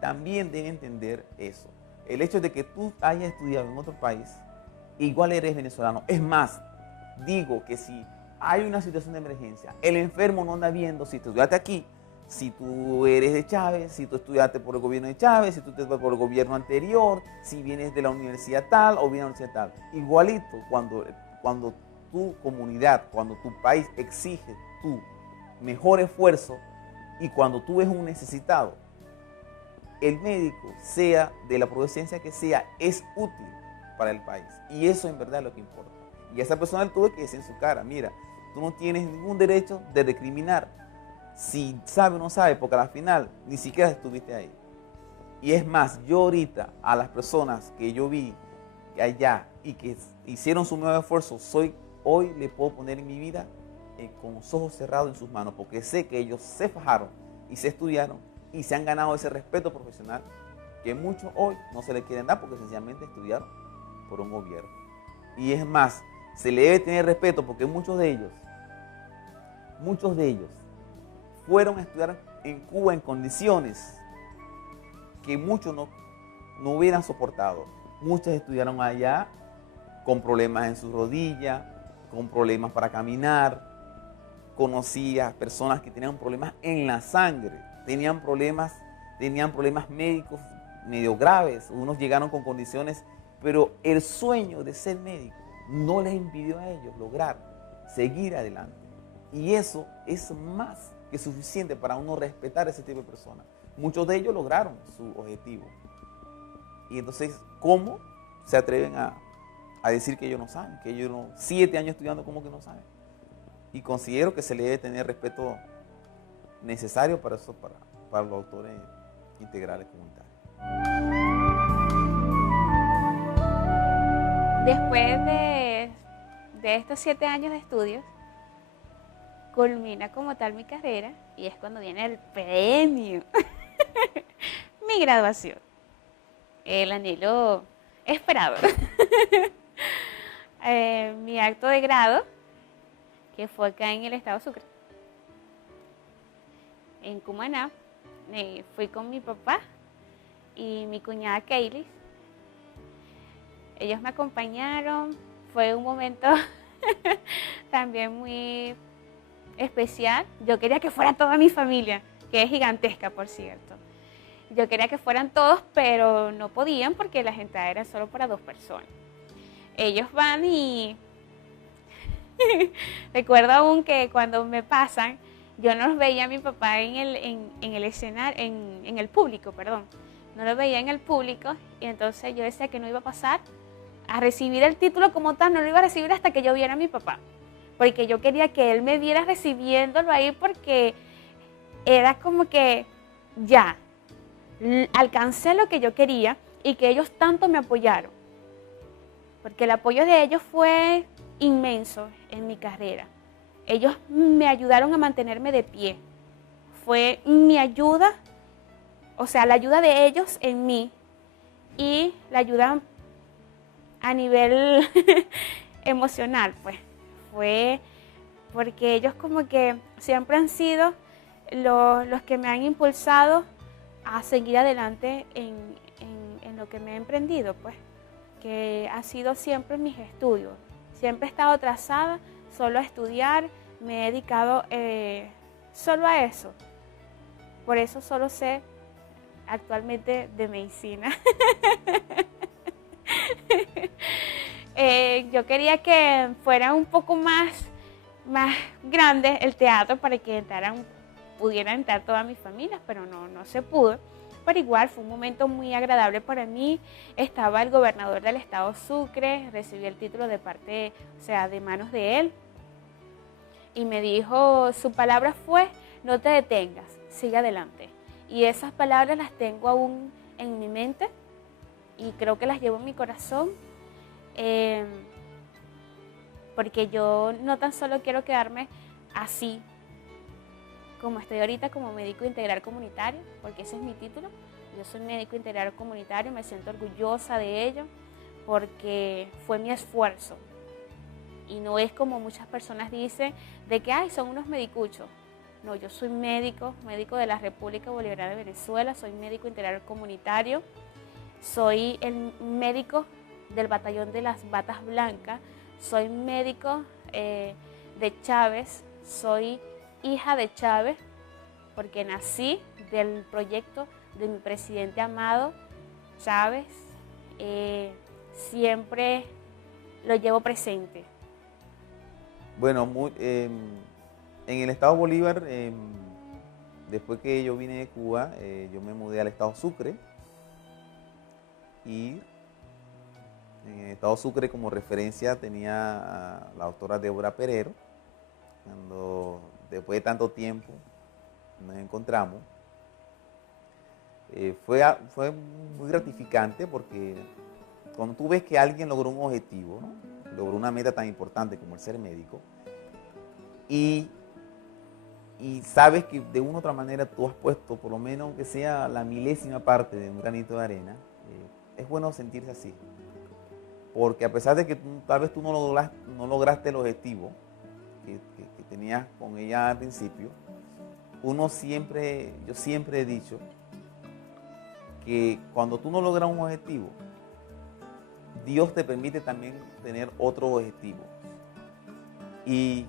también debe entender eso. El hecho de que tú hayas estudiado en otro país, igual eres venezolano. Es más, digo que si hay una situación de emergencia, el enfermo no anda viendo si tú estudiaste aquí, si tú eres de Chávez, si tú estudiaste por el gobierno de Chávez, si tú estudiaste por el gobierno anterior, si vienes de la universidad tal o vienes de la universidad tal. Igualito, cuando tu comunidad, cuando tu país exige tu mejor esfuerzo y cuando tú ves un necesitado, el médico, sea de la procedencia que sea, es útil para el país. Y eso en verdad es lo que importa. Y a esa persona le tuve que decir en su cara, mira, tú no tienes ningún derecho de recriminar si sabe o no sabe, porque al final ni siquiera estuviste ahí. Y es más, yo ahorita a las personas que yo vi allá y que hicieron su nuevo esfuerzo, hoy le puedo poner en mi vida con los ojos cerrados en sus manos, porque sé que ellos se fajaron y se estudiaron y se han ganado ese respeto profesional que muchos hoy no se le quieren dar porque sencillamente estudiaron por un gobierno. Y es más, se le debe tener respeto porque muchos de ellos fueron a estudiar en Cuba en condiciones que muchos no hubieran soportado. Muchos estudiaron allá con problemas en su rodilla, con problemas para caminar. Conocí a personas que tenían problemas en la sangre, tenían problemas médicos medio graves. Unos llegaron con condiciones, pero el sueño de ser médico no les impidió a ellos lograr seguir adelante. Y eso es más que suficiente para uno respetar a ese tipo de personas. Muchos de ellos lograron su objetivo. Y entonces, ¿cómo se atreven a decir que ellos no saben? Que ellos 7 años estudiando, ¿cómo que no saben? Y considero que se le debe tener respeto necesario para eso, para los autores integrales comunitarios. Después de estos 7 años de estudios, culmina como tal mi carrera y es cuando viene el premio, mi graduación, el anhelo esperado. Mi acto de grado, que fue acá en el estado Sucre, en Cumaná. Fui con mi papá y mi cuñada Kaylis. Ellos me acompañaron. Fue un momento también muy especial. Yo quería que fuera toda mi familia, que es gigantesca, por cierto. Yo quería que fueran todos, pero no podían porque la entrada era solo para 2 personas. Ellos van y recuerdo aún que cuando me pasan, yo no los veía a mi papá en el escenario, en el público, perdón. No lo veía en el público y entonces yo decía que no iba a pasar a recibir el título como tal, no lo iba a recibir hasta que yo viera a mi papá. Porque yo quería que él me viera recibiéndolo ahí porque era como que ya, alcancé lo que yo quería y que ellos tanto me apoyaron. Porque el apoyo de ellos fue inmenso en mi carrera. Ellos me ayudaron a mantenerme de pie. Fue mi ayuda, o sea, la ayuda de ellos en mí y la ayuda a nivel emocional, pues. Fue porque ellos como que siempre han sido los que me han impulsado a seguir adelante en lo que me he emprendido, pues. Que ha sido siempre mis estudios. Siempre he estado trazada solo a estudiar, me he dedicado solo a eso. Por eso solo sé actualmente de medicina. Yo quería que fuera un poco más grande el teatro para que pudiera entrar toda mi familia, pero no se pudo. Pero igual fue un momento muy agradable para mí. Estaba el gobernador del estado Sucre, recibí el título de parte, o sea, de manos de él. Y me dijo, su palabra fue, no te detengas, sigue adelante. Y esas palabras las tengo aún en mi mente y creo que las llevo en mi corazón, porque yo no tan solo quiero quedarme así como estoy ahorita como médico integral comunitario, porque ese es mi título. Yo soy médico integral comunitario, me siento orgullosa de ello porque fue mi esfuerzo. Y no es como muchas personas dicen de que ay, son unos medicuchos. No, yo soy médico de la República Bolivariana de Venezuela, soy médico integral comunitario, soy el médico del batallón de las batas blancas, soy médico de Chávez, soy hija de Chávez, porque nací del proyecto de mi presidente amado, Chávez, siempre lo llevo presente. Bueno, en el estado Bolívar, después que yo vine de Cuba, yo me mudé al estado Sucre. Y en el estado Sucre como referencia tenía a la doctora Débora Perero. Cuando después de tanto tiempo nos encontramos, fue muy gratificante porque cuando tú ves que alguien logró un objetivo, ¿no? Logró una meta tan importante como el ser médico, y sabes que de una u otra manera tú has puesto, por lo menos que sea la milésima parte de un granito de arena, es bueno sentirse así. Porque a pesar de que tal vez tú no lograste el objetivo que tenías con ella al principio, yo siempre he dicho que cuando tú no logras un objetivo, Dios te permite también tener otro objetivo. Y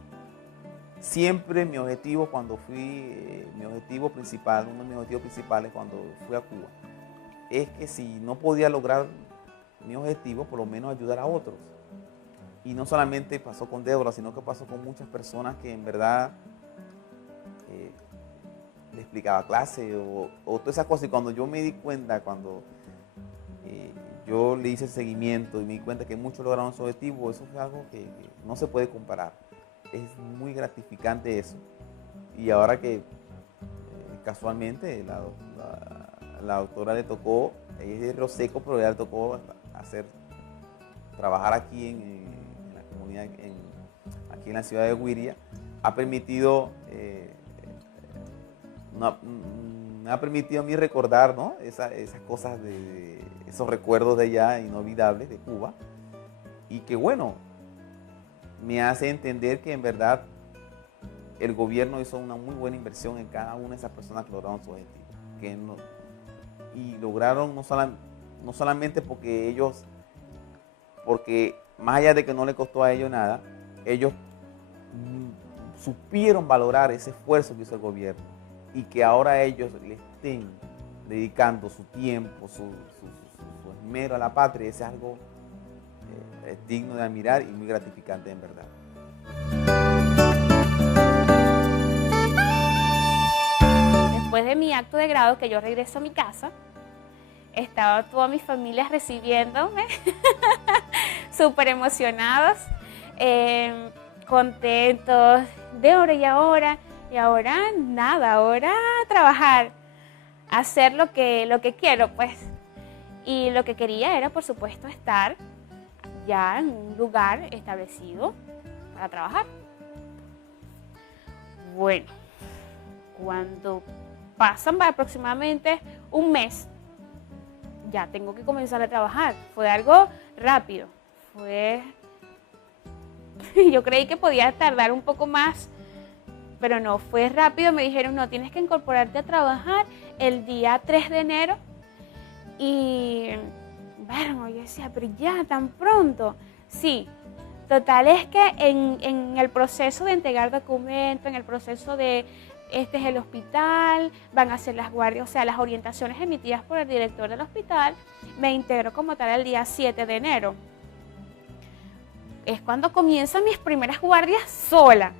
siempre mi objetivo cuando mi objetivo principal, uno de mis objetivos principales cuando fui a Cuba, es que si no podía lograr mi objetivo, por lo menos ayudar a otros. Y no solamente pasó con Débora, sino que pasó con muchas personas que en verdad le explicaba clase o todas esas cosas. Y cuando yo me di cuenta, cuando yo le hice seguimiento y me di cuenta que muchos lograron su objetivo, eso fue algo que no se puede comparar. Es muy gratificante eso. Y ahora que casualmente la doctora le tocó, ella es de Río Seco, pero ya le tocó trabajar aquí en la comunidad, aquí en la ciudad de Güiria, ha permitido, me ha permitido a mí recordar, ¿no? esas cosas, esos recuerdos de allá inolvidables de Cuba, y que bueno, me hace entender que en verdad el gobierno hizo una muy buena inversión en cada una de esas personas que lograron su objetivo. Y lograron no solamente porque más allá de que no le costó a ellos nada, ellos supieron valorar ese esfuerzo que hizo el gobierno y que ahora ellos le estén dedicando su tiempo, su esmero a la patria. Es algo digno de admirar y muy gratificante en verdad. Después de mi acto de grado, que yo regreso a mi casa, estaba toda mi familia recibiéndome, súper emocionados, contentos, de ahora y ahora nada, ahora a trabajar, hacer lo que quiero, pues. Y lo que quería era, por supuesto, estar ya en un lugar establecido para trabajar. Bueno, cuando pasan aproximadamente un mes, ya tengo que comenzar a trabajar. Fue algo rápido. Yo creí que podía tardar un poco más, pero no, fue rápido. Me dijeron, no, tienes que incorporarte a trabajar el día 3 de enero. Y bueno, yo decía, pero ya, tan pronto. Sí, total es que en el proceso de entregar documentos, en el proceso de este es el hospital, van a hacer las guardias, o sea, las orientaciones emitidas por el director del hospital, me integro como tal el día 7 de enero. Es cuando comienzan mis primeras guardias sola,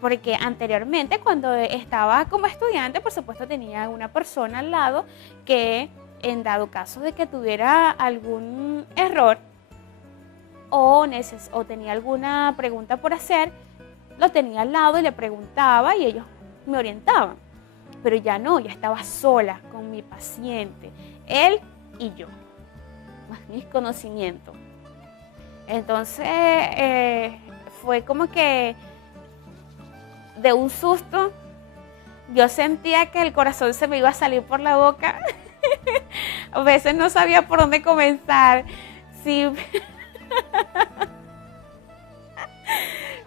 porque anteriormente cuando estaba como estudiante, por supuesto tenía una persona al lado que en dado caso de que tuviera algún error o tenía alguna pregunta por hacer, lo tenía al lado y le preguntaba y ellos me orientaban. Pero ya no, ya estaba sola con mi paciente. Él y yo, más mis conocimientos. Entonces fue como que de un susto yo sentía que el corazón se me iba a salir por la boca. A veces no sabía por dónde comenzar. Sí.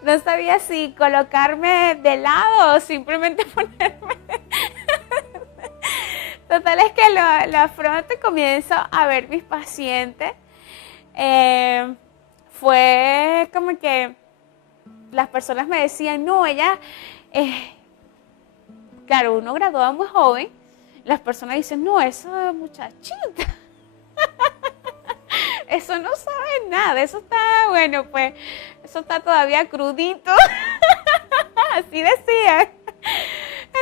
No sabía si colocarme de lado o simplemente ponerme. Total es que lo afronto y comienzo a ver mis pacientes. Fue como que las personas me decían, no, ella, claro, uno gradúa muy joven, las personas dicen, no, esa muchachita, eso no sabe nada, eso está, bueno, pues, eso está todavía crudito, así decían.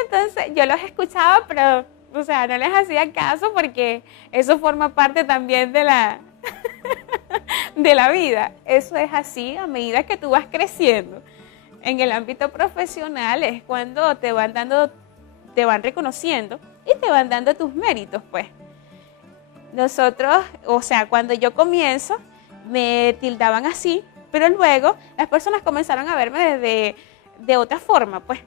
Entonces, yo los escuchaba, pero, o sea, no les hacía caso porque eso forma parte también de la vida. Eso es así a medida que tú vas creciendo. En el ámbito profesional es cuando te van reconociendo y te van dando tus méritos, pues. Nosotros, o sea, cuando yo comienzo, me tildaban así, pero luego las personas comenzaron a verme de otra forma, pues.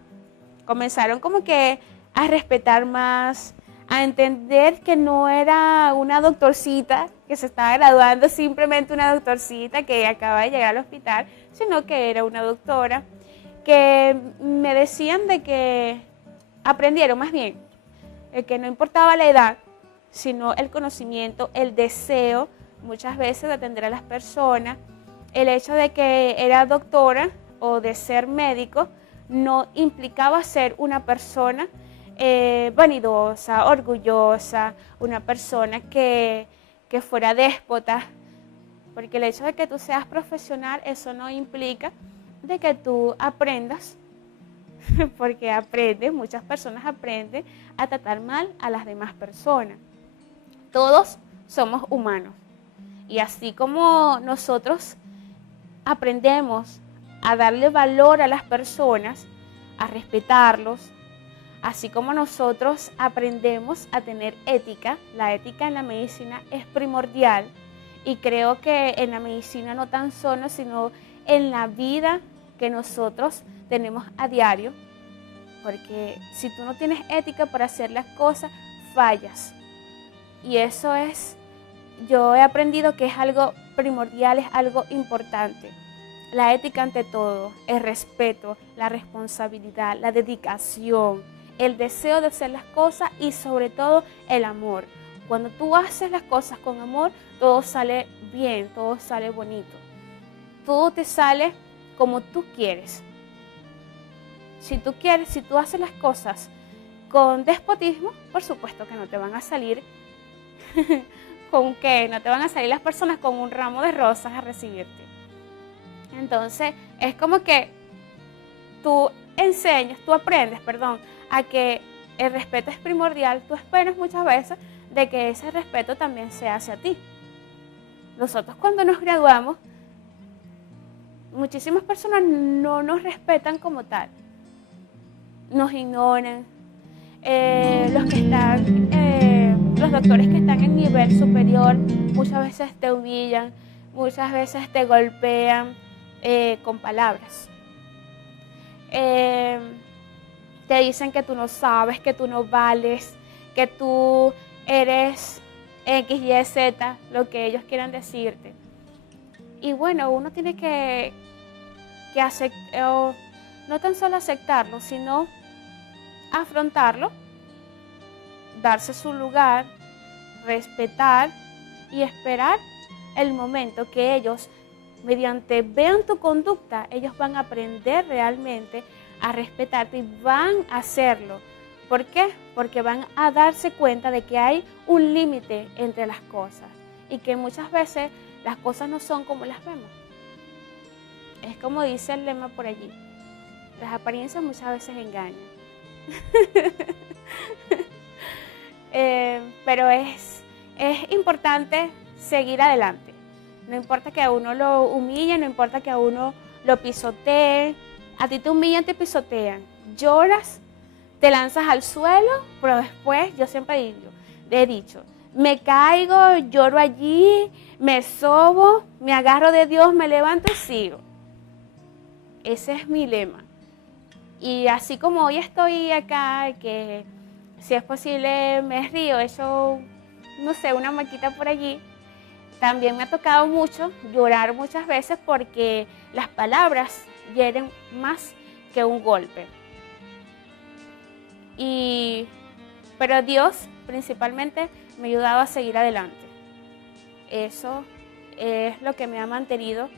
Comenzaron como que a respetar más, a entender que no era una doctorcita que se estaba graduando, simplemente una doctorcita que acaba de llegar al hospital, sino que era una doctora, que me decían de que aprendieron más bien, que no importaba la edad, sino el conocimiento, el deseo, muchas veces de atender a las personas, el hecho de que era doctora o de ser médico, no implicaba ser una persona vanidosa, orgullosa, una persona que fuera déspota, porque el hecho de que tú seas profesional, eso no implica de que tú aprendas, porque muchas personas aprenden a tratar mal a las demás personas. Todos somos humanos y así como nosotros aprendemos a darle valor a las personas, a respetarlos, así como nosotros aprendemos a tener ética. La ética en la medicina es primordial y creo que en la medicina no tan solo, sino en la vida que nosotros tenemos a diario, porque si tú no tienes ética para hacer las cosas, fallas. Y eso es, yo he aprendido que es algo primordial, es algo importante. La ética ante todo, el respeto, la responsabilidad, la dedicación, el deseo de hacer las cosas y sobre todo el amor. Cuando tú haces las cosas con amor, todo sale bien, todo sale bonito. Todo te sale como tú quieres. Si tú quieres, si tú haces las cosas con despotismo, por supuesto que no te van a salir con que no te van a salir las personas con un ramo de rosas a recibirte. Entonces, es como que tú aprendes, a que el respeto es primordial. Tú esperas muchas veces de que ese respeto también se hace a ti. Nosotros cuando nos graduamos, muchísimas personas no nos respetan como tal. Nos ignoran. Los doctores que están en nivel superior muchas veces te humillan, muchas veces te golpean con palabras. Te dicen que tú no sabes, que tú no vales, que tú eres X, Y, Z, lo que ellos quieran decirte. Y bueno, uno tiene que no tan solo aceptarlo, sino afrontarlo, darse su lugar, respetar y esperar el momento que ellos, mediante vean tu conducta, ellos van a aprender realmente a respetarte y van a hacerlo. ¿Por qué? Porque van a darse cuenta de que hay un límite entre las cosas y que muchas veces las cosas no son como las vemos. Es como dice el lema por allí, las apariencias muchas veces engañan. Pero es importante seguir adelante. No importa que a uno lo humillen, no importa que a uno lo pisoteen. A ti te humillan, te pisotean. Lloras, te lanzas al suelo, pero después, yo siempre he dicho, me caigo, lloro allí, me sobo, me agarro de Dios, me levanto y sigo. Ese es mi lema. Y así como hoy estoy acá, que si es posible me río, echo, no sé, una maquita por allí, también me ha tocado mucho llorar muchas veces porque las palabras hieren más que un golpe. Pero Dios principalmente me ha ayudado a seguir adelante. Eso es lo que me ha mantenido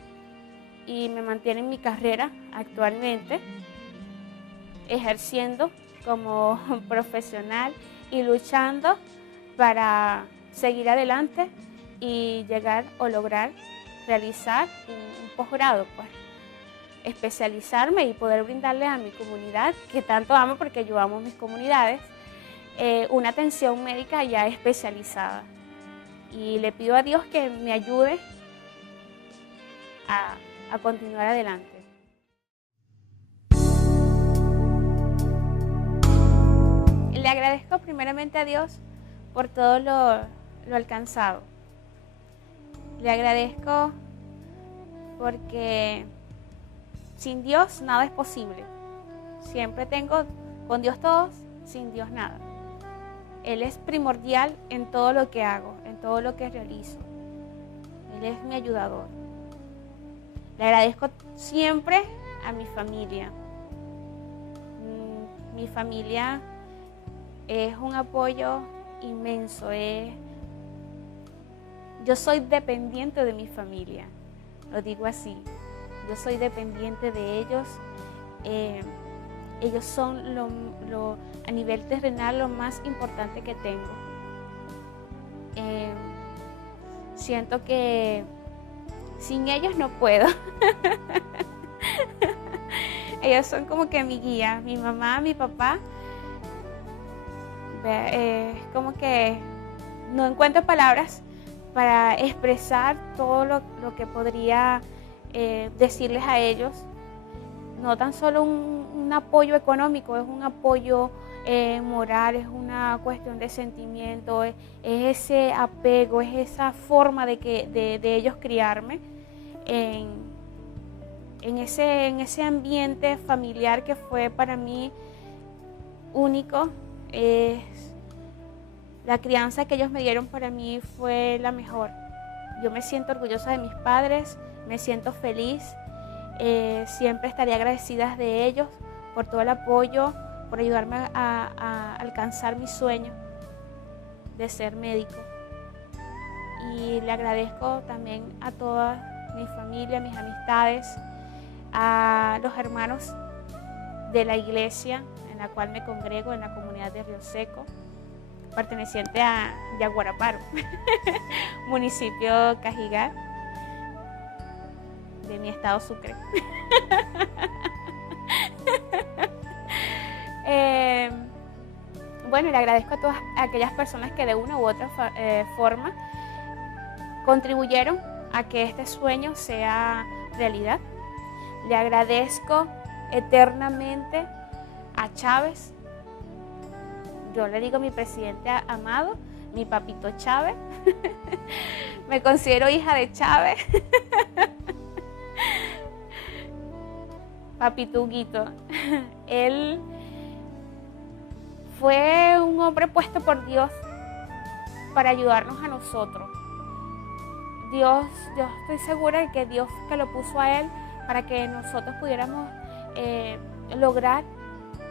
y me mantiene en mi carrera actualmente, ejerciendo como profesional y luchando para seguir adelante y llegar o lograr realizar un posgrado, pues, especializarme y poder brindarle a mi comunidad, que tanto amo porque yo amo mis comunidades, una atención médica ya especializada. Y le pido a Dios que me ayude a continuar adelante. Le agradezco primeramente a Dios por todo lo alcanzado. Le agradezco porque sin Dios nada es posible. Siempre tengo con Dios todo, sin Dios nada. Él es primordial en todo lo que hago, en todo lo que realizo. Él es mi ayudador. Le agradezco siempre a mi familia. Mi familia es un apoyo inmenso. Yo soy dependiente de mi familia, lo digo así. Yo soy dependiente de ellos. Ellos son a nivel terrenal lo más importante que tengo. Siento que sin ellos no puedo. Ellos son como que mi guía, mi mamá, mi papá. Como que no encuentro palabras para expresar todo lo que podría decirles a ellos. No tan solo un apoyo económico, es un apoyo moral, es una cuestión de sentimiento, es ese apego, es esa forma de ellos criarme en ese ambiente familiar que fue para mí único. La crianza que ellos me dieron para mí fue la mejor. Yo me siento orgullosa de mis padres, me siento feliz. Siempre estaré agradecida de ellos por todo el apoyo, por ayudarme a alcanzar mi sueño de ser médico. Y le agradezco también a toda mi familia, mis amistades, a los hermanos de la iglesia en la cual me congrego, en la comunidad de Río Seco, perteneciente a Yaguaraparo, municipio Cajigal, de mi estado Sucre. Bueno, le agradezco a todas aquellas personas que de una u otra forma contribuyeron a que este sueño sea realidad. Le agradezco eternamente a Chávez. Yo le digo mi presidente amado, mi papito Chávez. Me considero hija de Chávez. Papito Huguito. Él fue un hombre puesto por Dios para ayudarnos a nosotros. Yo estoy segura de que Dios que lo puso a él para que nosotros pudiéramos lograr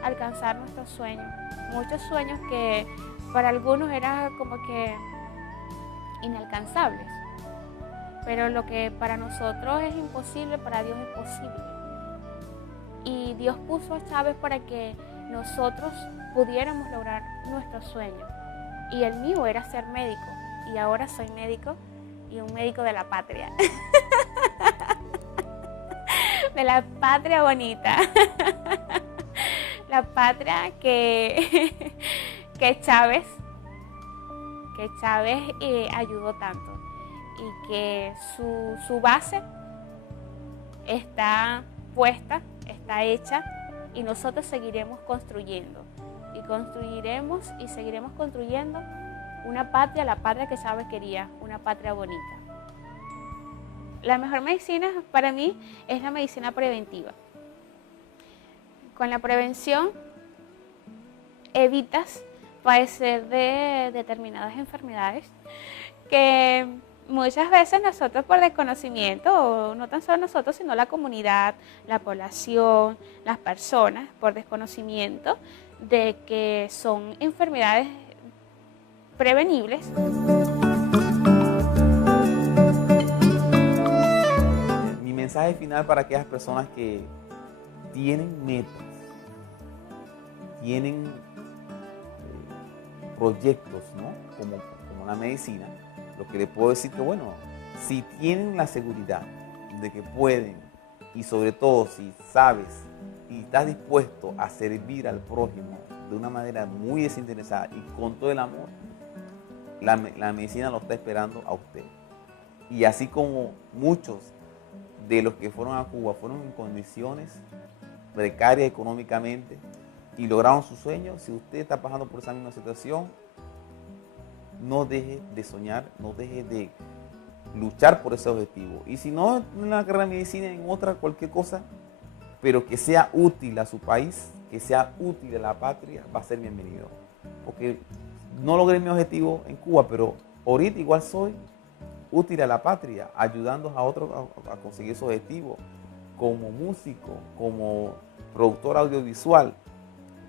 alcanzar nuestros sueños. Muchos sueños que para algunos eran como que inalcanzables. Pero lo que para nosotros es imposible, para Dios es posible. Y Dios puso a Chávez para que nosotros pudiéramos lograr nuestros sueños. Y el mío era ser médico. Y ahora soy médico y un médico de la patria. De la patria bonita. La patria que Chávez ayudó tanto. Y que su base está puesta, está hecha, y nosotros seguiremos construyendo. Y construiremos y seguiremos construyendo una patria, la patria que Chávez quería, una patria bonita. La mejor medicina para mí es la medicina preventiva. Con la prevención evitas padecer de determinadas enfermedades que muchas veces nosotros por desconocimiento, o no tan solo nosotros, sino la comunidad, la población, las personas, por desconocimiento de que son enfermedades prevenibles. Mi mensaje final para aquellas personas que tienen metas, tienen proyectos, ¿no? como la medicina, lo que les puedo decir que, bueno, si tienen la seguridad de que pueden, y sobre todo si sabes y estás dispuesto a servir al prójimo de una manera muy desinteresada y con todo el amor, la medicina lo está esperando a usted. Y así como muchos de los que fueron a Cuba fueron en condiciones precarias económicamente y lograron sus sueños, si usted está pasando por esa misma situación, no deje de soñar, no deje de luchar por ese objetivo. Y si no en la carrera de medicina, en otra, cualquier cosa, pero que sea útil a su país, que sea útil a la patria, va a ser bienvenido. Porque no logré mi objetivo en Cuba, pero ahorita igual soy útil a la patria, ayudando a otros a conseguir su objetivo. Como músico, como productor audiovisual,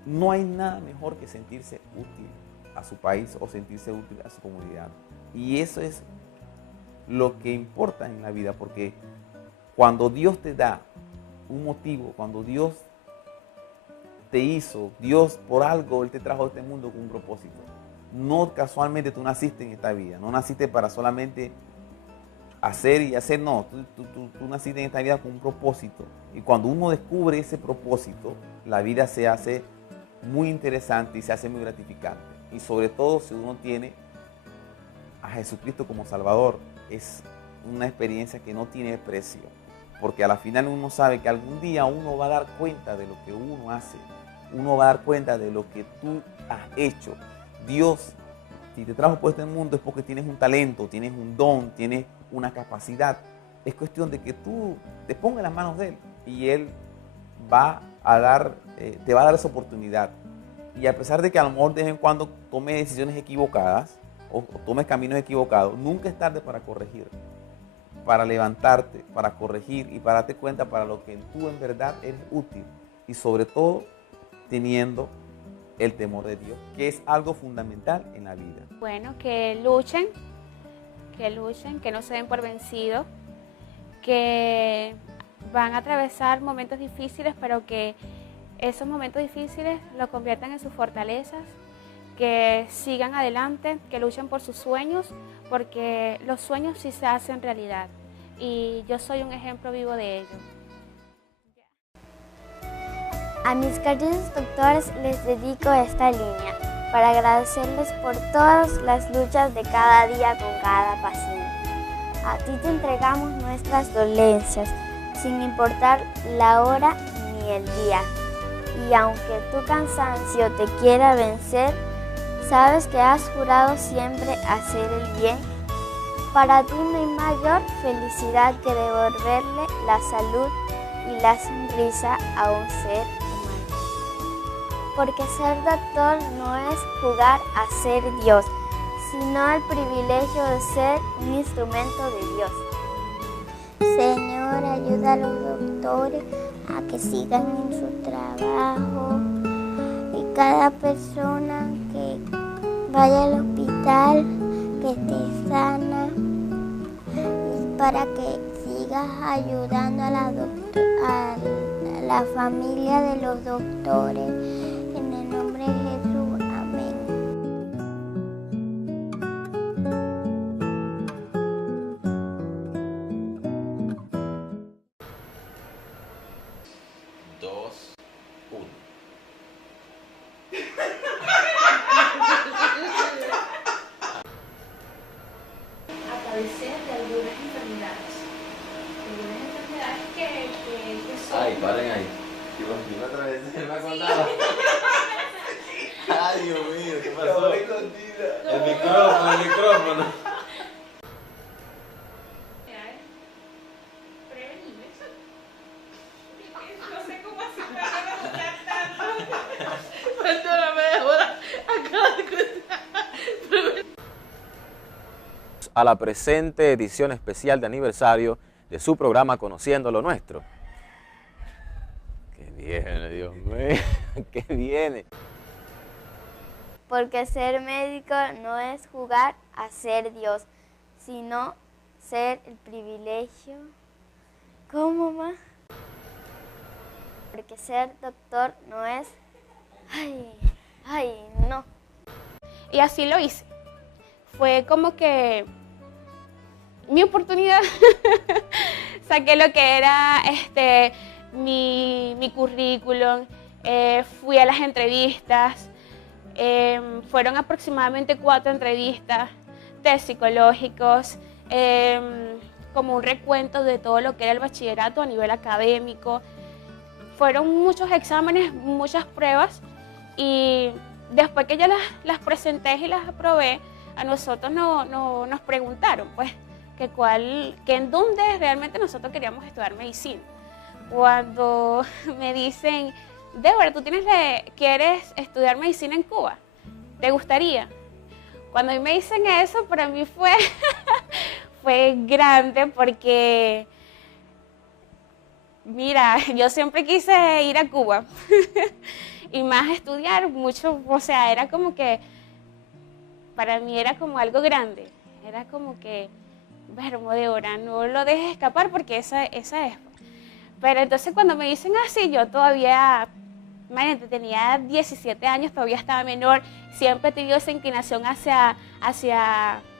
no hay nada mejor que sentirse útil a su país o sentirse útil a su comunidad. Y eso es lo que importa en la vida, porque cuando Dios te da un motivo, cuando Dios te hizo, Dios por algo, Él te trajo a este mundo con un propósito. No casualmente tú naciste en esta vida, no naciste para solamente hacer y hacer, no, tú naciste en esta vida con un propósito. Y cuando uno descubre ese propósito, la vida se hace muy interesante y se hace muy gratificante. Y sobre todo si uno tiene a Jesucristo como Salvador, es una experiencia que no tiene precio. Porque a la final uno sabe que algún día uno va a dar cuenta de lo que uno hace. Uno va a dar cuenta de lo que tú has hecho. Dios, si te trajo por este mundo es porque tienes un talento, tienes un don, tienes una capacidad. Es cuestión de que tú te pongas en las manos de Él y Él va a dar, te va a dar esa oportunidad. Y a pesar de que a lo mejor de vez en cuando tomes decisiones equivocadas o tomes caminos equivocados, nunca es tarde para corregir, para levantarte, para corregir y para darte cuenta para lo que tú en verdad eres útil. Y sobre todo teniendo el temor de Dios, que es algo fundamental en la vida. Bueno, que luchen, que no se den por vencidos, que van a atravesar momentos difíciles, pero que esos momentos difíciles los conviertan en sus fortalezas, que sigan adelante, que luchen por sus sueños, porque los sueños sí se hacen realidad. Y yo soy un ejemplo vivo de ello. A mis queridos doctores les dedico esta línea para agradecerles por todas las luchas de cada día con cada paciente. A ti te entregamos nuestras dolencias, sin importar la hora ni el día. Y aunque tu cansancio te quiera vencer, sabes que has jurado siempre hacer el bien. Para ti no hay mayor felicidad que devolverle la salud y la sonrisa a un ser humano. Porque ser doctor no es jugar a ser Dios, sino el privilegio de ser un instrumento de Dios. Señor, ayuda a los doctores a que sigan en su trabajo y cada persona que vaya al hospital que esté sana y para que sigas ayudando a la familia de los doctores. En el nombre de Jesús, amén. Padecer de algunas enfermedades que son... Ay, paren ahí. Yo otra vez se me ha contado. Ay, Dios mío, ¿qué pasó? El micrófono. a la presente edición especial de aniversario de su programa Conociendo lo Nuestro. ¡Qué viene, Dios mío! ¡Qué viene! Porque ser médico no es jugar a ser Dios, sino ser el privilegio. ¿Cómo, ma? Porque ser doctor no es... Ay, no. Y así lo hice. Fue como que mi oportunidad. Saqué lo que era mi currículum, fui a las entrevistas, fueron aproximadamente 4 entrevistas, test psicológicos, como un recuento de todo lo que era el bachillerato a nivel académico. Fueron muchos exámenes, muchas pruebas, y después que yo las presenté y las aprobé, a nosotros nos preguntaron pues que en dónde realmente nosotros queríamos estudiar medicina. Cuando me dicen, Débora, ¿tú quieres estudiar medicina en Cuba? ¿Te gustaría? Cuando me dicen eso, para mí fue grande porque, mira, yo siempre quise ir a Cuba y más estudiar mucho, o sea, era como que, para mí era como algo grande, era como que, verbo de hora, no lo dejes escapar porque esa es. Pero entonces cuando me dicen así, yo todavía, imagínate, tenía 17 años, todavía estaba menor, siempre he tenido esa inclinación hacia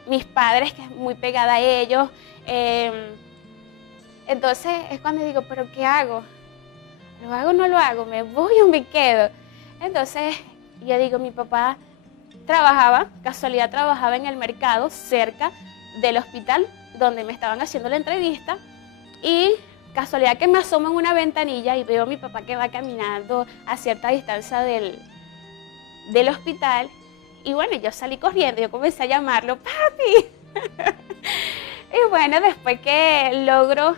mis padres, que es muy pegada a ellos. Entonces es cuando digo, ¿pero qué hago? ¿Lo hago o no lo hago? ¿Me voy o me quedo? Entonces yo digo, mi papá casualidad trabajaba en el mercado cerca del hospital donde me estaban haciendo la entrevista, y casualidad que me asomo en una ventanilla y veo a mi papá que va caminando a cierta distancia del hospital, y bueno, yo salí corriendo, yo comencé a llamarlo, papi. Y bueno, después que logro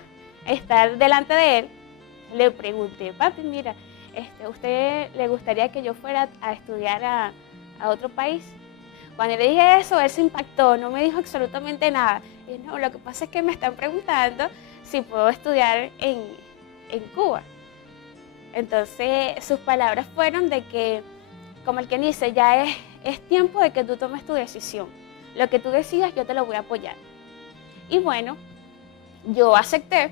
estar delante de él, le pregunté, papi, mira, ¿usted le gustaría que yo fuera a estudiar a otro país? Cuando le dije eso, él se impactó, no me dijo absolutamente nada. Y no, lo que pasa es que me están preguntando si puedo estudiar en Cuba. Entonces sus palabras fueron de que, como el que dice, ya es tiempo de que tú tomes tu decisión. Lo que tú decidas, yo te lo voy a apoyar. Y bueno, yo acepté,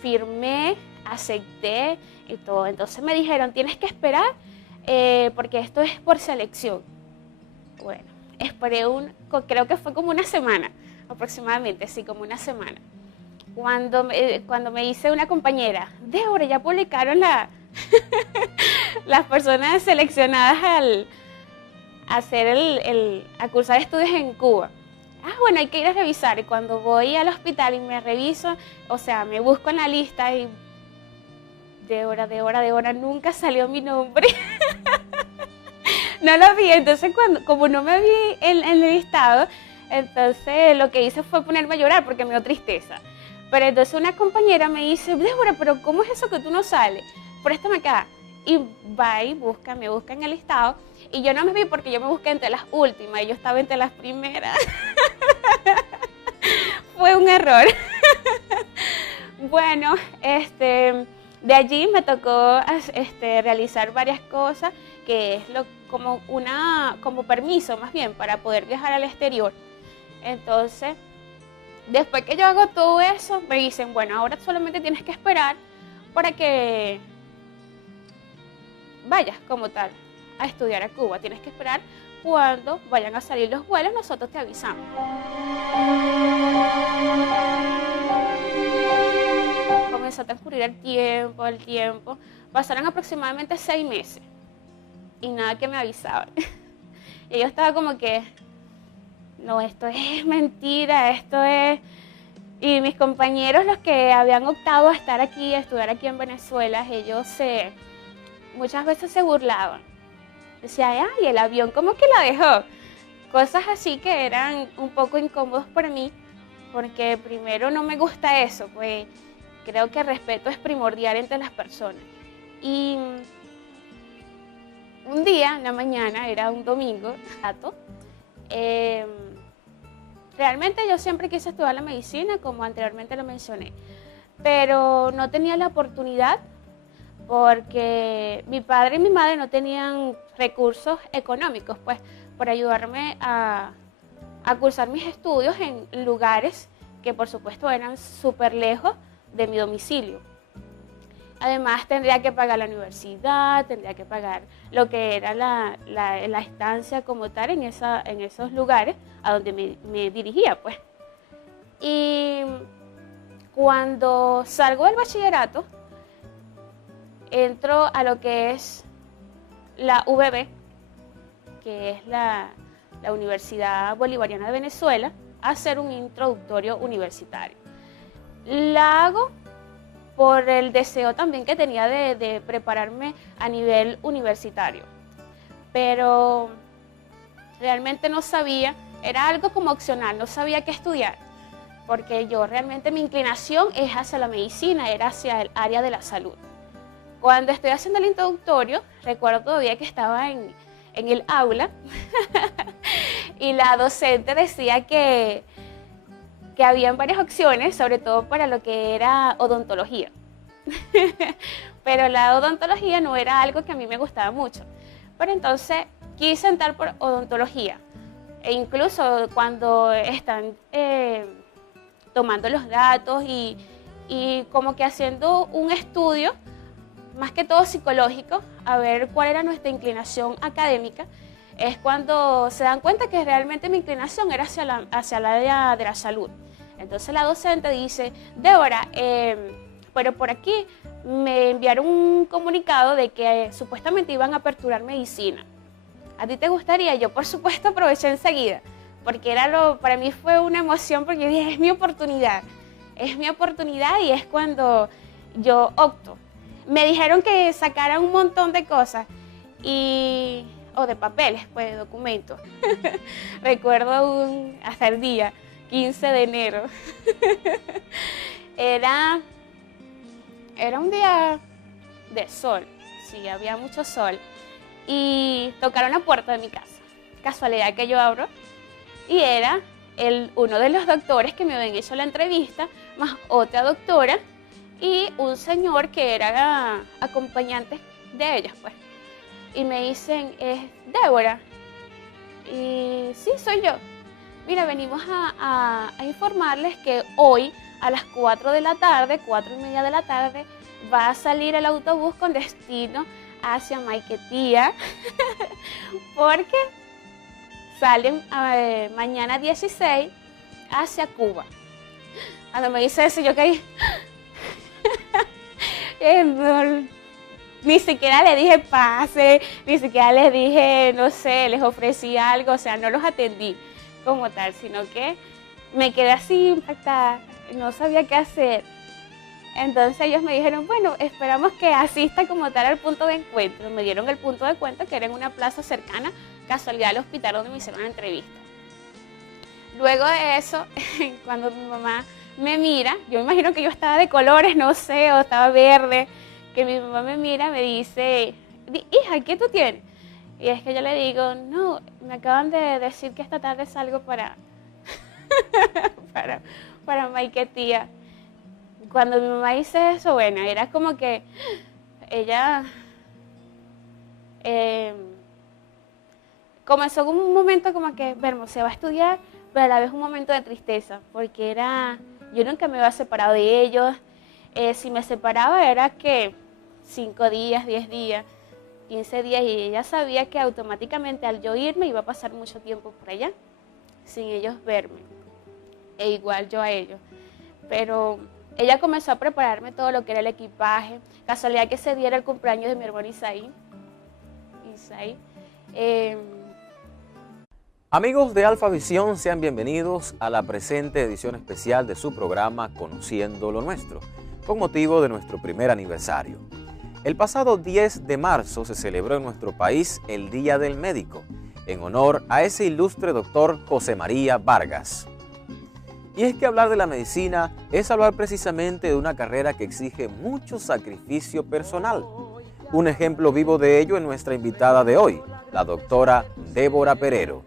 firmé, acepté y todo. Entonces me dijeron, tienes que esperar porque esto es por selección. Bueno, esperé creo que fue como una semana, aproximadamente, sí, como una semana. Cuando me dice una compañera, Débora, ya publicaron las personas seleccionadas a cursar estudios en Cuba. Ah, bueno, hay que ir a revisar. Y cuando voy al hospital y me reviso, o sea, me busco en la lista y Débora, nunca salió mi nombre. No lo vi, entonces como no me vi en el listado, entonces lo que hice fue ponerme a llorar porque me dio tristeza. Pero entonces una compañera me dice, Débora, pero ¿cómo es eso que tú no sales? Préstame acá. Y va y me busca en el listado. Y yo no me vi porque yo me busqué entre las últimas y yo estaba entre las primeras. Fue un error. Bueno, de allí me tocó realizar varias cosas, que es como permiso más bien para poder viajar al exterior. Entonces, después que yo hago todo eso, me dicen, bueno, ahora solamente tienes que esperar para que vayas como tal a estudiar a Cuba. Tienes que esperar cuando vayan a salir los vuelos, nosotros te avisamos. Comenzó a transcurrir el tiempo. Pasaron aproximadamente 6 meses y nada que me avisaban. Y yo estaba como que, no, esto es mentira, esto es... Y mis compañeros, los que habían optado a estar aquí, a estudiar aquí en Venezuela, ellos muchas veces se burlaban. Decían, ay, el avión como que la dejó. Cosas así que eran un poco incómodos para mí, porque primero no me gusta eso, pues creo que el respeto es primordial entre las personas. Y un día, en la mañana, era un domingo, realmente yo siempre quise estudiar la medicina, como anteriormente lo mencioné, pero no tenía la oportunidad porque mi padre y mi madre no tenían recursos económicos, pues, para ayudarme a cursar mis estudios en lugares que por supuesto eran súper lejos de mi domicilio. Además tendría que pagar la universidad, tendría que pagar lo que era la estancia como tal en esos lugares a donde me dirigía, pues. Y cuando salgo del bachillerato, entro a lo que es la UBB, que es la Universidad Bolivariana de Venezuela, a hacer un introductorio universitario. La hago por el deseo también que tenía de prepararme a nivel universitario, pero realmente no sabía, era algo como opcional, no sabía qué estudiar, porque yo realmente mi inclinación es hacia la medicina, era hacia el área de la salud. Cuando estoy haciendo el introductorio, recuerdo todavía que estaba en el aula y la docente decía que habían varias opciones, sobre todo para lo que era odontología. Pero la odontología no era algo que a mí me gustaba mucho. Pero entonces quise entrar por odontología. E incluso cuando están tomando los datos y como que haciendo un estudio, más que todo psicológico, a ver cuál era nuestra inclinación académica, es cuando se dan cuenta que realmente mi inclinación era hacia el área de la salud. Entonces la docente dice, Débora, pero por aquí me enviaron un comunicado de que supuestamente iban a aperturar medicina. ¿A ti te gustaría? Yo por supuesto aproveché enseguida, porque para mí fue una emoción, porque dije, es mi oportunidad y es cuando yo opto. Me dijeron que sacara un montón de cosas o de papeles, pues de documentos. Recuerdo hasta el día 15 de enero. Era un día de sol, sí, había mucho sol. Y tocaron la puerta de mi casa. Casualidad que yo abro y era uno de los doctores que me habían hecho la entrevista, más otra doctora y un señor que era acompañante de ellos, pues. Y me dicen, ¿es Débora? Y sí, soy yo. Mira, venimos a informarles que hoy a las 4 de la tarde, 4:30 de la tarde, va a salir el autobús con destino hacia Maiquetía, porque salen mañana 16 hacia Cuba. Cuando me dice eso, yo caí. Ni siquiera le dije pase, ni siquiera les dije, no sé, les ofrecí algo, o sea, no los atendí como tal, sino que me quedé así impactada, no sabía qué hacer. Entonces ellos me dijeron, bueno, esperamos que asista como tal al punto de encuentro. Me dieron el punto de encuentro, que era en una plaza cercana, casualidad al hospital donde me hicieron la entrevista. Luego de eso, cuando mi mamá me mira, yo me imagino que yo estaba de colores, no sé, o estaba verde, que mi mamá me mira, me dice, hija, ¿qué tú tienes? Y es que yo le digo, no, me acaban de decir que esta tarde salgo para Maiquetía. Cuando mi mamá dice eso, bueno, era como que ella comenzó con un momento como que, Vermo, se va a estudiar, pero a la vez un momento de tristeza, porque yo nunca me había separado de ellos. Si me separaba era que 5 días, 10 días, 15 días, y ella sabía que automáticamente al yo irme iba a pasar mucho tiempo por allá, sin ellos verme, e igual yo a ellos. Pero ella comenzó a prepararme todo lo que era el equipaje. Casualidad que ese día era el cumpleaños de mi hermano Isaí. Amigos de Alfa Visión, sean bienvenidos a la presente edición especial de su programa Conociendo lo Nuestro, con motivo de nuestro primer aniversario. El pasado 10 de marzo se celebró en nuestro país el Día del Médico, en honor a ese ilustre doctor José María Vargas. Y es que hablar de la medicina es hablar precisamente de una carrera que exige mucho sacrificio personal. Un ejemplo vivo de ello es nuestra invitada de hoy, la doctora Débora Perero,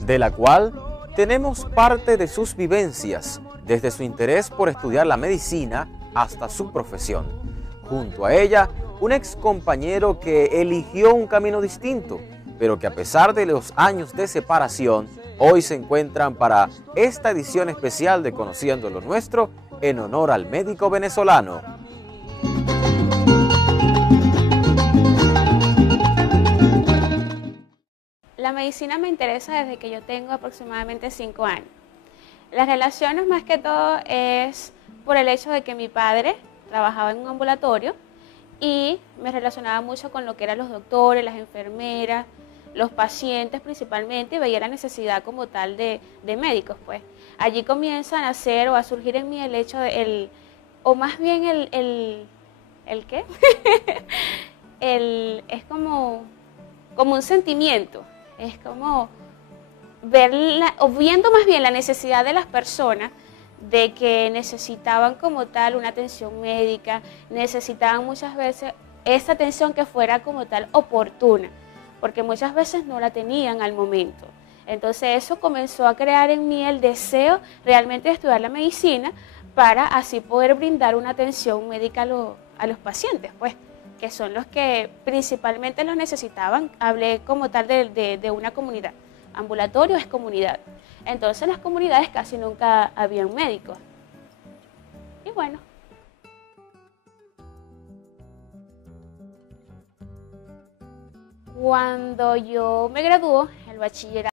de la cual tenemos parte de sus vivencias, desde su interés por estudiar la medicina hasta su profesión. Junto a ella, un ex compañero que eligió un camino distinto, pero que a pesar de los años de separación, hoy se encuentran para esta edición especial de Conociendo lo Nuestro en honor al médico venezolano. La medicina me interesa desde que yo tengo aproximadamente 5 años. Las relaciones más que todo es por el hecho de que mi padre trabajaba en un ambulatorio y me relacionaba mucho con lo que eran los doctores, las enfermeras, los pacientes principalmente, y veía la necesidad como tal de médicos, pues. Allí comienza a nacer o a surgir en mí el hecho de o más bien ¿el qué? Es como un sentimiento, es como viendo más bien la necesidad de las personas de que necesitaban como tal una atención médica, necesitaban muchas veces esa atención que fuera como tal oportuna, porque muchas veces no la tenían al momento. Entonces eso comenzó a crear en mí el deseo realmente de estudiar la medicina para así poder brindar una atención médica a los pacientes, pues, que son los que principalmente los necesitaban. Hablé como tal de una comunidad. Ambulatorio es comunidad. Entonces en las comunidades casi nunca habían médicos. Y bueno. Cuando yo me graduó, el bachillerato,